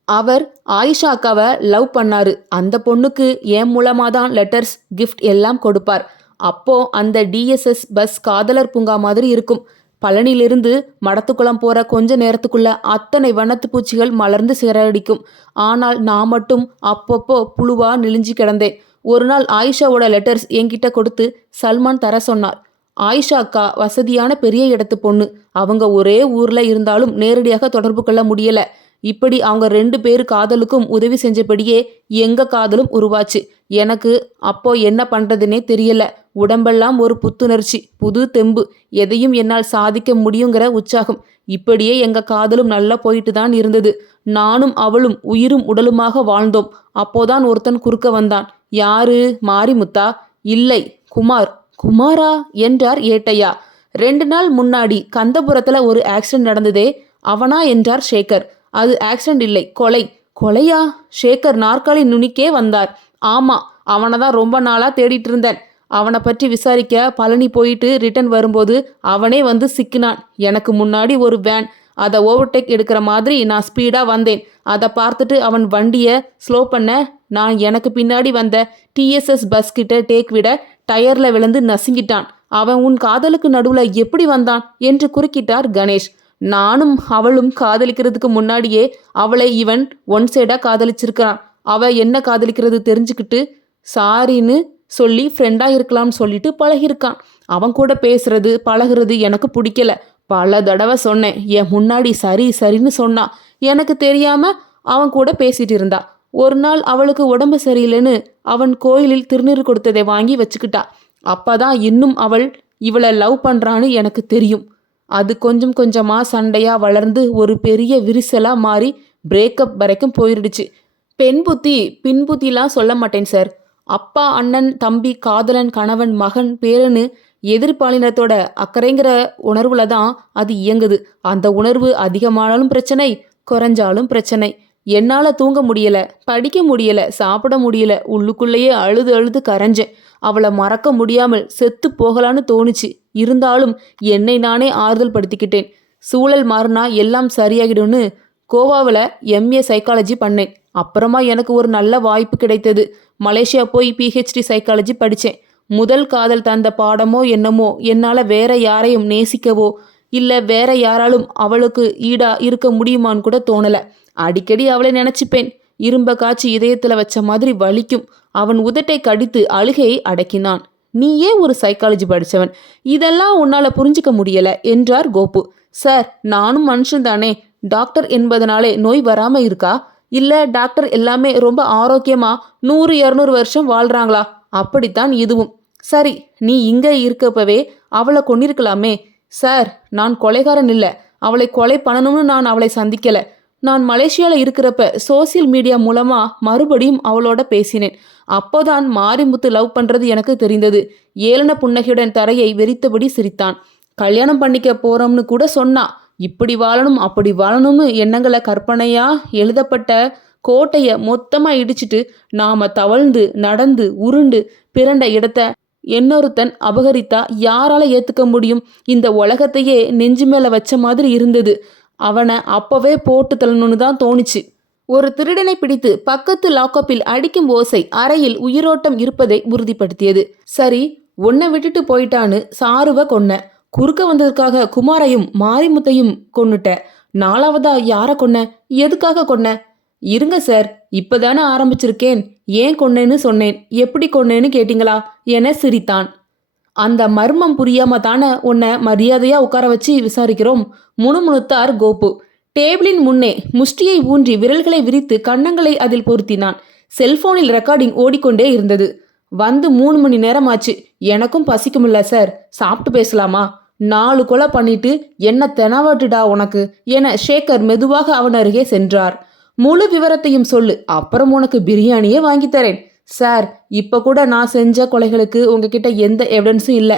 அவர் ஆயிஷா அக்காவை லவ் பண்ணாரு. அந்த பொண்ணுக்கு என் மூலமாக தான் லெட்டர்ஸ், கிஃப்ட் எல்லாம் கொடுப்பார். அப்போ அந்த DSS பஸ் காதலர் பூங்கா மாதிரி இருக்கும். பழனியிலிருந்து மடத்துக்குளம் போற கொஞ்ச நேரத்துக்குள்ள அத்தனை வண்ணத்து பூச்சிகள் மலர்ந்து சிறடிக்கும். ஆனால் நான் மட்டும் அப்பப்போ புழுவா நெளிஞ்சு கிடந்தேன். ஒரு நாள் ஆயிஷாவோட லெட்டர்ஸ் என்கிட்ட கொடுத்து சல்மான் தர சொன்னார். ஆயிஷா அக்கா வசதியான பெரிய இடத்து பொண்ணு. அவங்க ஒரே ஊர்ல இருந்தாலும் நேரடியாக தொடர்பு கொள்ள முடியல. இப்படி அவங்க 2 பேர் காதலுக்கும் உதவி செஞ்சபடியே எங்க காதலும் உருவாச்சு. எனக்கு அப்போ என்ன பண்றதுனே தெரியல. உடம்பெல்லாம் ஒரு புத்துணர்ச்சி, புது தெம்பு, எதையும் என்னால் சாதிக்க முடியுங்கிற உற்சாகம். இப்படியே எங்க காதலும் நல்லா போயிட்டு தான் இருந்தது. நானும் அவளும் உயிரும் உடலுமாக வாழ்ந்தோம். அப்போதான் ஒருத்தன் குறுக்க வந்தான். யாரு? மாரிமுத்தா? இல்லை, குமார். குமாரா என்றார் ஏட்டையா. 2 நாள் முன்னாடி கந்தபுரத்துல ஒரு ஆக்சிடென்ட் நடந்ததே, அவனா என்றார் சேகர். அது ஆக்சிடென்ட் இல்லை, கொலை. கொலையா? சேகர் நாற்காலி நுனிக்கே வந்தார். ஆமா, அவனை தான் ரொம்ப நாளா தேடிட்டு இருந்தேன். அவனை பற்றி விசாரிக்க பழனி போயிட்டு ரிட்டர்ன் வரும்போது அவனே வந்து சிக்கினான். எனக்கு முன்னாடி ஒரு வேன், அதை ஓவர்டேக் எடுக்கிற மாதிரி நான் ஸ்பீடாக வந்தேன். அதை பார்த்துட்டு அவன் வண்டியை ஸ்லோ பண்ண நான் எனக்கு பின்னாடி வந்த TSS பஸ் கிட்ட டேக் விட டயரில் விழுந்து நசுங்கிட்டான். அவன் உன் காதலுக்கு நடுவில் எப்படி வந்தான் என்று குறுக்கிட்டார் கணேஷ். நானும் அவளும் காதலிக்கிறதுக்கு முன்னாடியே அவளை இவன் ஒன் சைடாக காதலிச்சிருக்கிறான். அவ என்ன காதலிக்கிறது தெரிஞ்சுக்கிட்டு சாரின்னு சொல்லி ஃப்ரெண்டாக இருக்கலாம்னு சொல்லிட்டு பழகிருக்கான். அவன் கூட பேசுறது பழகிறது எனக்கு பிடிக்கல. பல தடவை சொன்னேன். என் முன்னாடி சரி சரின்னு சொன்னான். எனக்கு தெரியாம அவன் கூட பேசிட்டு இருந்தா. ஒரு நாள் அவளுக்கு உடம்பு சரியில்லைன்னு அவன் கோயிலில் திருநீர் கொடுத்ததை வாங்கி வச்சுக்கிட்டா. அப்பதான் இன்னும் அவள் இவளை லவ் பண்றான்னு எனக்கு தெரியும். அது கொஞ்சம் கொஞ்சமா சண்டையா வளர்ந்து ஒரு பெரிய விரிசலா மாறி பிரேக்கப் வரைக்கும் போயிடுச்சு. பெண் புத்தி பின் புத்திலாம் சொல்ல மாட்டேன் சார். அப்பா, அண்ணன், தம்பி, காதலன், கணவன், மகன், பேரனு எதிர்பாலினத்தோட அக்கறைங்கிற உணர்வுல தான் அது இயங்குது. அந்த உணர்வு அதிகமானாலும் பிரச்சனை, குறைஞ்சாலும் பிரச்சனை. என்னால தூங்க முடியல, படிக்க முடியல, சாப்பிட முடியல, உள்ளுக்குள்ளேயே அழுது அழுது கரைஞ்சேன். அவளை மறக்க முடியாமல் செத்து போகலான்னு தோணுச்சு. இருந்தாலும் என்னை நானே ஆறுதல் படுத்திக்கிட்டேன். சூழல் மாறினா எல்லாம் சரியாகிடும்னு கோவாவில் எம்ஏ சைக்காலஜி பண்ணேன். அப்புறமா எனக்கு ஒரு நல்ல வாய்ப்பு கிடைத்தது. மலேசியா போய் பிஹெச்டி சைக்காலஜி படித்தேன். முதல் காதல் தந்த பாடமோ என்னமோ என்னால் வேற யாரையும் நேசிக்கவோ இல்லை வேற யாராலும் அவளுக்கு ஈடா இருக்க முடியுமான்னு கூட தோணலை. அடிக்கடி அவளை நினச்சிப்பேன். இரும்ப காய்ச்சி இதயத்தில் வச்ச மாதிரி வலிக்கும். அவன் உதட்டை கடித்து அழுகையை அடக்கினான். நீயே ஒரு சைக்காலஜி படித்தவன், இதெல்லாம் உன்னால புரிஞ்சிக்க முடியல என்றார் கோபு. சார், நானும் மனுஷன் தானே. டாக்டர் என்பதனாலே நோய் வராம இருக்கா? இல்ல டாக்டர் எல்லாமே ரொம்ப ஆரோக்கியமா 100-200 வருஷம் வாழ்றாங்களா? அப்படித்தான் இதுவும். சரி, நீ இங்க இருக்கப்பவே அவளை கொன்னிருக்கலாமே. சார், நான் கொலைகாரன் இல்ல. அவளை கொலை பண்ணணும்னு நான் அவளை சந்திக்கல. நான் மலேசியால இருக்கிறப்ப சோசியல் மீடியா மூலமா மறுபடியும் அவளோட பேசினேன். அப்போதான் மாரிமுத்து லவ் பண்றது எனக்கு தெரிந்தது. ஏளன புன்னகையுடன் தரையை வெறித்தபடி சிரித்தான். கல்யாணம் பண்ணிக்க போறோம்னு கூட சொன்னா. இப்படி வாழணும் அப்படி வாழணும்னு எண்ணங்களை கற்பனையா எழுதப்பட்ட கோட்டைய மொத்தமா இடிச்சிட்டு நாம தவழ்ந்து நடந்து உருண்டு பிறண்ட இடத்த இன்னொருத்தன் அபகரித்தா யாரால ஏத்துக்க முடியும்? இந்த உலகத்தையே நெஞ்சு மேல வச்ச மாதிரி இருந்தது. அவனை அப்பவே போட்டு தள்ளணும்னு தான் தோணுச்சு. ஒரு திருடனை பிடித்து பக்கத்து லாக்கப்பில் அடிக்கும் ஓசை அறையில் உயிரோட்டம் இருப்பதை உறுதிப்படுத்தியது. சரி, உன்னை விட்டுட்டு போயிட்டான்னு சாருவ கொன்ன. குறுக்க வந்ததுக்காக குமாரையும் மாரிமுத்தையும் கொன்னுட்ட. நாலாவதா யார கொன்ன? எதுக்காக கொன்ன? இருங்க சார், இப்பதானே ஆரம்பிச்சிருக்கேன். ஏன் கொன்னேன்னு சொன்னேன். எப்படி கொன்னேன்னு கேட்டீங்களா என சிரித்தான். அந்த மர்மம் புரியாம தானே உன்னை மரியாதையா உட்கார வச்சு விசாரிக்கிறோம். முணுமுணுத்தார் கோபு. டேபிளின் முன்னே முஷ்டியை ஊன்றி விரல்களை விரித்து கன்னங்களை அதில் பொருத்தினான். செல்போனில் ரெக்கார்டிங் ஓடிக்கொண்டே இருந்தது. வந்து 3 மணி நேரம் ஆச்சு. எனக்கும் பசிக்குமில்ல சார், சாப்பிட்டு பேசலாமா? 4 கொலை பண்ணிட்டு என்ன தெனாவட்டுடா உனக்கு என சேகர் மெதுவாக அவன் அருகே சென்றார். முழு விவரத்தையும் சொல்லு, அப்புறம் உனக்கு பிரியாணியே வாங்கி தரேன். சார், இப்ப கூட நான் செஞ்ச கொலைகளுக்கு உங்ககிட்ட எந்த எவிடன்ஸும் இல்லை.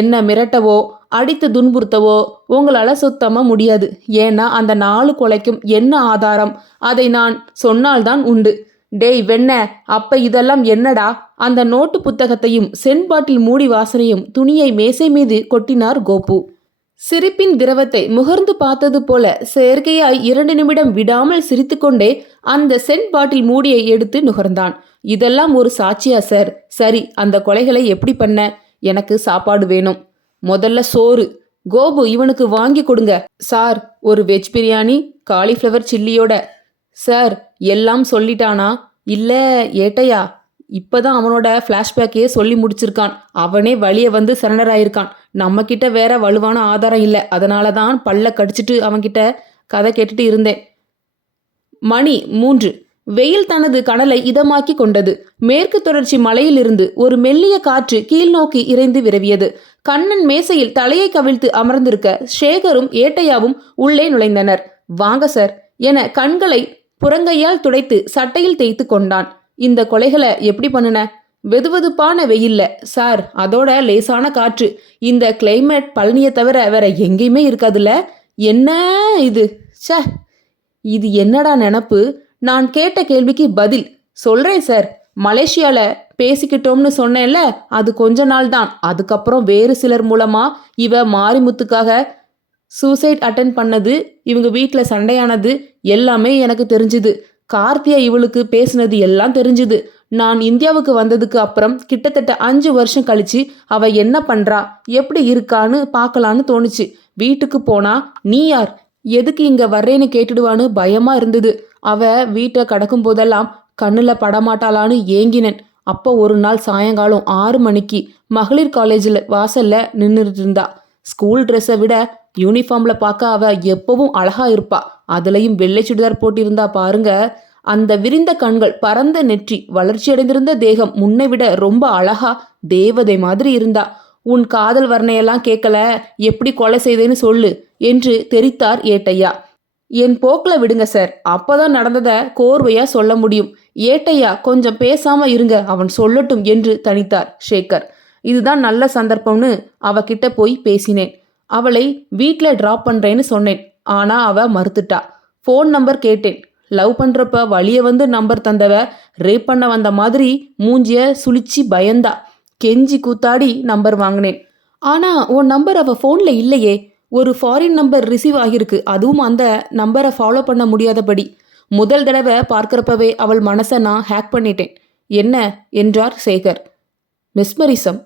என்ன மிரட்டவோ அடித்து துன்புறுத்தவோ உங்களால சுத்தமா முடியாது. ஏன்னா அந்த 4 கொலைக்கும் என்ன ஆதாரம்? அதை நான் சொன்னால்தான் உண்டு. டேய் வெண்ண, அப்ப இதெல்லாம் என்னடா? அந்த நோட்டு புத்தகத்தையும் சென் பாட்டில் மூடி வாசனையும் துணியை மேசை மீது கொட்டினார் கோபு. சிரிப்பின் திரவத்தை முகர்ந்து பார்த்தது போல செயற்கையாய் 2 நிமிடம் விடாமல் சிரித்துக்கொண்டே அந்த சென் பாட்டில் மூடியை எடுத்து நுகர்ந்தான். இதெல்லாம் ஒரு சாட்சியா சார்? சரி, அந்த கொலைகளை எப்படி பண்ண? எனக்கு சாப்பாடு வேணும். முதல்ல சோறு. கோபு, இவனுக்கு வாங்கி கொடுங்க. சார், ஒரு வெஜ் பிரியாணி காலிஃப்ளவர் சில்லியோட. சார், எல்லாம் சொல்லிட்டானா? இல்ல ஏட்டையா, இப்பதான் அவனோட ஃப்ளாஷ்பேக்கையே சொல்லி முடிச்சிருக்கான். அவனே வழிய வந்து சரண்டர் ஆயிருக்கான். நம்ம கிட்ட வேற வலுவான ஆதாரம் இல்லை. அதனால தான் பல்ல கடிச்சிட்டு அவன்கிட்ட கதை கேட்டுட்டு இருந்தேன். மணி 3. வெயில் தனது கடலை இதமாக்கி கொண்டது. மேற்கு தொடர்ச்சி மலையிலிருந்து ஒரு மெல்லிய காற்று கீழ் நோக்கி இறைந்து விரவியது. கண்ணன் மேசையில் தலையை கவிழ்த்து அமர்ந்திருக்க சேகரும் ஏட்டையாவும் உள்ளே நுழைந்தனர். வாங்க சார் என கண்களை புறங்கையால் துடைத்து சட்டையில் தேய்த்து கொண்டான். இந்த கொலைகளை எப்படி பண்ணுன? வெதுவெதுப்பான வெயில்ல சார், அதோட லேசான காற்று. இந்த கிளைமேட் பழனியை தவிர வேற எங்கேயுமே இருக்காதுல்ல. என்ன இது? சே, இது என்னடா நினப்பு? நான் கேட்ட கேள்விக்கு பதில் சொல்றேன் சார். மலேசியால பேசிக்கிட்டோம்னு சொன்னேன்ல, அது கொஞ்ச நாள் தான். அதுக்கப்புறம் வேறு சிலர் மூலமா இவ மாரிமுத்துக்காக சூசைட் அட்டென்ட் பண்ணது, இவங்க வீட்டில் சண்டையானது எல்லாமே எனக்கு தெரிஞ்சுது. கார்த்தியா இவளுக்கு பேசினது எல்லாம் தெரிஞ்சுது. நான் இந்தியாவுக்கு வந்ததுக்கு அப்புறம் கிட்டத்தட்ட 5 வருஷம் கழிச்சு அவ என்ன பண்றா, எப்படி இருக்கான்னு பார்க்கலான்னு தோணுச்சு. வீட்டுக்கு போனா நீ யார், எதுக்கு இங்க வர்றேன்னு கேட்டுடுவான்னு பயமா இருந்தது. அவ வீட்டை கடக்கும் போதெல்லாம் கண்ணுல படமாட்டாளான்னு ஏங்கினேன். அப்போ ஒரு நாள் சாயங்காலம் 6 மணிக்கு மகளிர் காலேஜில் வாசல்ல நின்றுட்டு இருந்தா. ஸ்கூல் ட்ரெஸ்ஸை விட யூனிஃபார்ம்ல பார்க்க அவ எப்பவும் அழகா இருப்பா. அதுலயும் வெள்ளை சுடிதார் போட்டிருந்தா பாருங்க. அந்த விரிந்த கண்கள், பரந்த நெற்றி, வளர்ச்சி அடைந்திருந்த தேகம் முன்னை விட ரொம்ப அழகா தேவதை மாதிரி இருந்தா. உன் காதல் வர்ணையெல்லாம் கேட்கல, எப்படி கொலை செய்தேன்னு சொல்லு என்று தெரித்தார் ஏட்டையா. என் போக்கில் விடுங்க சார், அப்பதான் நடந்ததை கோர்வையா சொல்ல முடியும். ஏட்டையா கொஞ்சம் பேசாம இருங்க, அவன் சொல்லட்டும் என்று தனித்தார் சேகர். இதுதான் நல்ல சந்தர்ப்பம்னு அவகிட்ட போய் பேசினேன். அவளை வீட்டில் ட்ராப் பண்றேன்னு சொன்னேன். ஆனா அவ மறுத்துட்டா. ஃபோன் நம்பர் கேட்டேன். லவ் பண்றப்ப வழிய வந்து நம்பர் தந்தவ ரேப் பண்ண வந்த மாதிரி மூஞ்சிய சுழிச்சி பயந்தா. கெஞ்சி கூத்தாடி நம்பர் வாங்கினேன். ஆனா உன் நம்பர் அவ ஃபோன்ல இல்லையே. ஒரு ஃபாரின் நம்பர் ரிசீவ் ஆகியிருக்கு, அதுவும் அந்த நம்பரை ஃபாலோ பண்ண முடியாதபடி. முதல் தடவை பார்க்கறப்பவே அவள் மனசை நான் ஹேக் பண்ணிட்டேன். என்ன என்றார் சேகர். மெஸ்மரிசம்.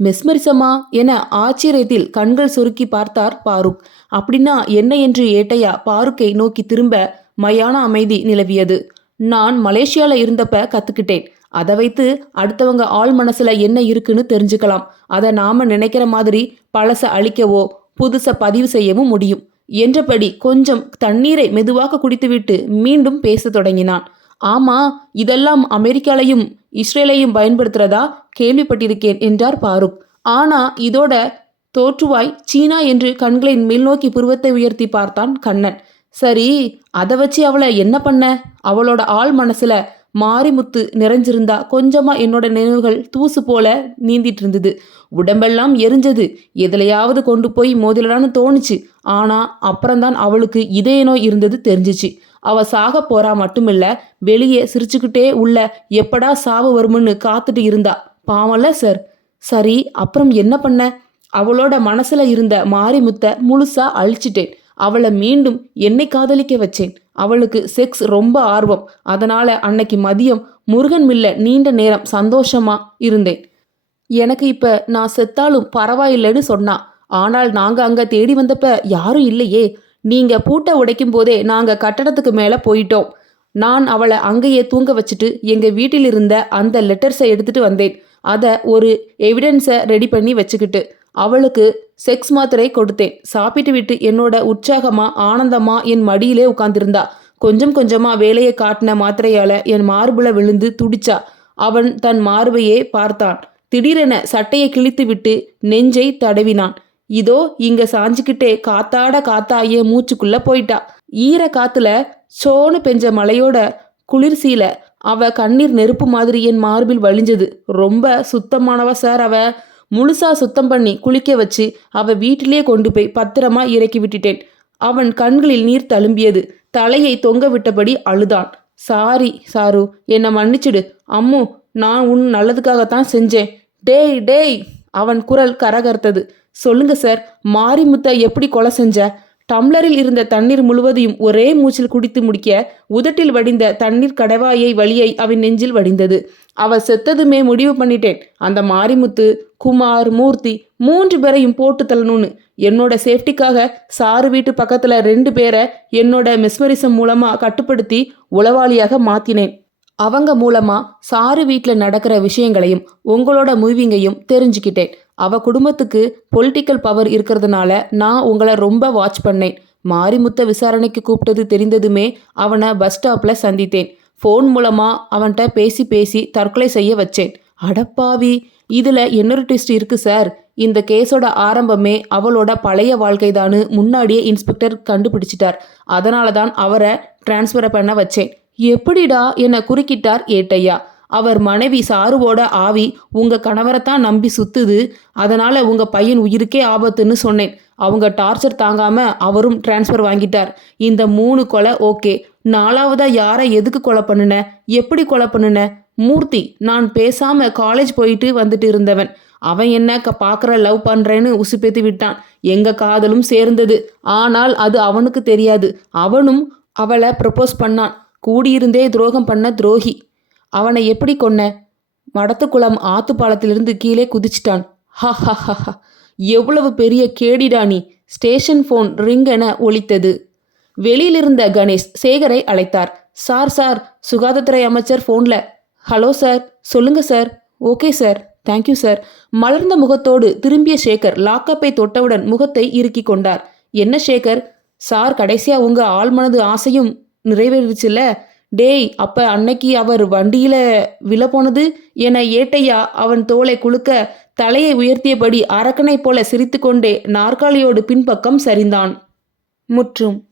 மெஸ்மரிசமா என ஆச்சரியத்தில் கண்கள் சுருக்கி பார்த்தார் பாருக். அப்படின்னா என்ன என்று ஏட்டையா பாருக்கை நோக்கி திரும்ப மயான அமைதி நிலவியது. நான் மலேசியால இருந்தப்ப கத்துக்கிட்டேன். அதை வைத்து அடுத்தவங்க ஆள் மனசுல என்ன இருக்குன்னு தெரிஞ்சுக்கலாம். அதை நாம நினைக்கிற மாதிரி பழச அழிக்கவோ புதுச பதிவு செய்யவும் முடியும் என்றபடி கொஞ்சம் தண்ணீரை மெதுவாக குடித்துவிட்டு மீண்டும் பேச தொடங்கினான். ஆமா, இதெல்லாம் அமெரிக்காலையும் இஸ்ரேலையும் பயன்படுத்துறதா கேள்விப்பட்டிருக்கேன் என்றார் பாருக். ஆனா இதோட தோற்றுவாய் சீனா என்று கண்களின் மேல்நோக்கி புருவத்தை உயர்த்தி பார்த்தான் கண்ணன். சரி, அதை வச்சு அவளை என்ன பண்ண? அவளோட ஆள் மனசுல மாரிமுத்து நிறைஞ்சிருந்தா கொஞ்சமா என்னோட நினைவுகள் தூசு போல நீந்திட்டு இருந்தது. உடம்பெல்லாம் எரிஞ்சது. எதுலையாவது கொண்டு போய் மோதிலான்னு தோணுச்சு. ஆனா அப்புறம்தான் அவளுக்கு இதய நோய் இருந்தது தெரிஞ்சிச்சு. அவ சாக போறா மட்டுமில்ல, வெளியே சிரிச்சுக்கிட்டே உள்ள எப்படா சாவு வருமுன்னு காத்துட்டு இருந்தா. பாவம்ல சார். சரி, அப்புறம் என்ன பண்ண? அவளோட மனசுல இருந்த மாரிமுத்த முழுசா அழிச்சிட்டேன். அவளை மீண்டும் என்னை காதலிக்க வச்சேன். அவளுக்கு செக்ஸ் ரொம்ப ஆர்வம். அதனால அன்னைக்கு மதியம் முருகன் மில்ல நீண்ட நேரம் சந்தோஷமா இருந்தேன். எனக்கு இப்ப நான் செத்தாலும் பரவாயில்லைன்னு சொன்னா. ஆனால் நாங்க அங்க தேடி வந்தப்ப யாரும் இல்லையே. நீங்க பூட்டை உடைக்கும் போதே நாங்க கட்டடத்துக்கு மேல போயிட்டோம். நான் அவளை அங்கேயே தூங்க வச்சுட்டு எங்க வீட்டில் இருந்த அந்த லெட்டர்ஸை எடுத்துட்டு வந்தேன். அதை ஒரு எவிடன்ஸை ரெடி பண்ணி வச்சுக்கிட்டு அவளுக்கு செக்ஸ் மாத்திரை கொடுத்தேன். சாப்பிட்டு விட்டு என்னோட உற்சாகமா ஆனந்தமா என் மடியிலே உட்கார்ந்திருந்தா. கொஞ்சம் கொஞ்சமா வேலையை காட்டின மாத்திரையால என் மார்புல விழுந்து துடிச்சா. அவன் தன் மார்பையே பார்த்தான். திடீரென சட்டையை கிழித்து விட்டு நெஞ்சை தடவினான். இதோ இங்க சாஞ்சுக்கிட்டே காத்தா என் மூச்சுக்குள்ள போயிட்டா. ஈர காத்துல சோனு பெஞ்ச மலையோட குளிர்ச்சியில அவ கண்ணீர் நெருப்பு மாதிரி என் மார்பில் வழிஞ்சது. ரொம்ப சுத்தமானவ சார் அவ. முழுசா சுத்தம் பண்ணி குளிக்க வச்சு அவ வீட்டிலே கொண்டு போய் பத்திரமா இறக்கி விட்டுட்டேன். அவன் கண்களில் நீர் தழும்பியது. தலையை தொங்க விட்டபடி அழுதான். சாரி சாரு, என்னை மன்னிச்சிடு. அம்மு, நான் உன் நல்லதுக்காகத்தான் செஞ்சேன். டேய் டேய், அவன் குரல் கரகர்த்தது. சொல்லுங்க சார், மாரிமுத்தை எப்படி கொலை செஞ்ச? டம்ளரில் இருந்த தண்ணீர் முழுவதையும் ஒரே மூச்சில் குடித்து முடிக்க உதட்டில் வடிந்த தண்ணீர் கடவாயை வழியை அவன் நெஞ்சில் வடிந்தது. அவ செத்ததுமே முடிவு பண்ணிட்டேன். அந்த மாரிமுத்து, குமார், மூர்த்தி 3 பேரையும் போட்டு தள்ளணும்னு. என்னோட சேஃப்டிக்காக சாரு வீட்டு பக்கத்துல 2 பேரை என்னோட மெஸ்மரிசம் மூலமா கட்டுப்படுத்தி உளவாளியாக மாத்தினேன். அவங்க மூலமா சாரு வீட்டில் நடக்கிற விஷயங்களையும் உங்களோட மூவிங்கையும் தெரிஞ்சுக்கிட்டேன். அவ குடும்பத்துக்கு பொலிட்டிக்கல் பவர் இருக்கிறதுனால நான் உங்களை ரொம்ப வாட்ச் பண்ணேன். மாரிமுத்த விசாரணைக்கு கூப்பிட்டது தெரிந்ததுமே அவனை பஸ் ஸ்டாப்ல சந்தித்தேன். ஃபோன் மூலமா அவன்கிட்ட பேசி பேசி தற்கொலை செய்ய வச்சேன். அடப்பாவி, இதுல இன்னொரு ட்விஸ்ட் இருக்கு சார். இந்த கேஸோட ஆரம்பமே அவளோட பழைய வாழ்க்கைதான்னு முன்னாடியே இன்ஸ்பெக்டர் கண்டுபிடிச்சிட்டார். அதனால தான் அவரை டிரான்ஸ்ஃபர் பண்ண வச்சேன். எப்படிடா என குறுக்கிட்டார் ஏட்டையா. அவர் மனைவி சாருவோட ஆவி உங்க கணவரைத்தான் நம்பி சுத்துது. அதனால உங்க பையன் உயிருக்கே ஆபத்துன்னு சொன்னேன். அவங்க டார்ச்சர் தாங்காம அவரும் டிரான்ஸ்ஃபர் வாங்கிட்டார். இந்த 3 கொலை ஓகே. 4வதா யாரை எதுக்கு கொலை பண்ணுன? எப்படி கொலை பண்ணுன? மூர்த்தி, நான் பேசாம காலேஜ் போயிட்டு வந்துட்டு இருந்தவன். அவன் என்ன பார்க்குற லவ் பண்றேன்னு உசுப்பேத்தி விட்டான். எங்க காதலும் சேர்ந்தது. ஆனால் அது அவனுக்கு தெரியாது. அவனும் அவளை ப்ரப்போஸ் பண்ணான். கூடியிருந்தே துரோகம் பண்ண துரோகி. அவனை எப்படி கொன்ன? மடத்துக்குளம் ஆத்துப்பாலத்திலிருந்து கீழே குதிச்சிட்டான். ஹா ஹா ஹா ஹா, எவ்வளவு பெரிய கேடிடா நீ. ஸ்டேஷன் ஃபோன் ரிங் என ஒலித்தது. வெளியிலிருந்த கணேஷ் சேகரை அழைத்தார். சார் சார், சுகாதாரத்துறை அமைச்சர் ஃபோன்ல. Hello sir. சொல்லுங்க sir. Okay sir, thank you sir. மலர்ந்த முகத்தோடு திரும்பிய சேகர் லாக்கப்பை தொட்டவுடன் முகத்தை இறுக்கி கொண்டார். என்ன சேகர் சார், கடைசியா உங்க ஆழ்மனது ஆசையும் நிறைவேறிச்சுல? டேய், அப்ப அன்னைக்கு அவர் வண்டியில விழ போனது என ஏட்டையா அவன் தோலை குலுக்க தலையை உயர்த்தியபடி அரக்கனைப் போல சிரித்துக்கொண்டே நாற்காலியோடு பின்பக்கம் சரிந்தான். முற்றும்.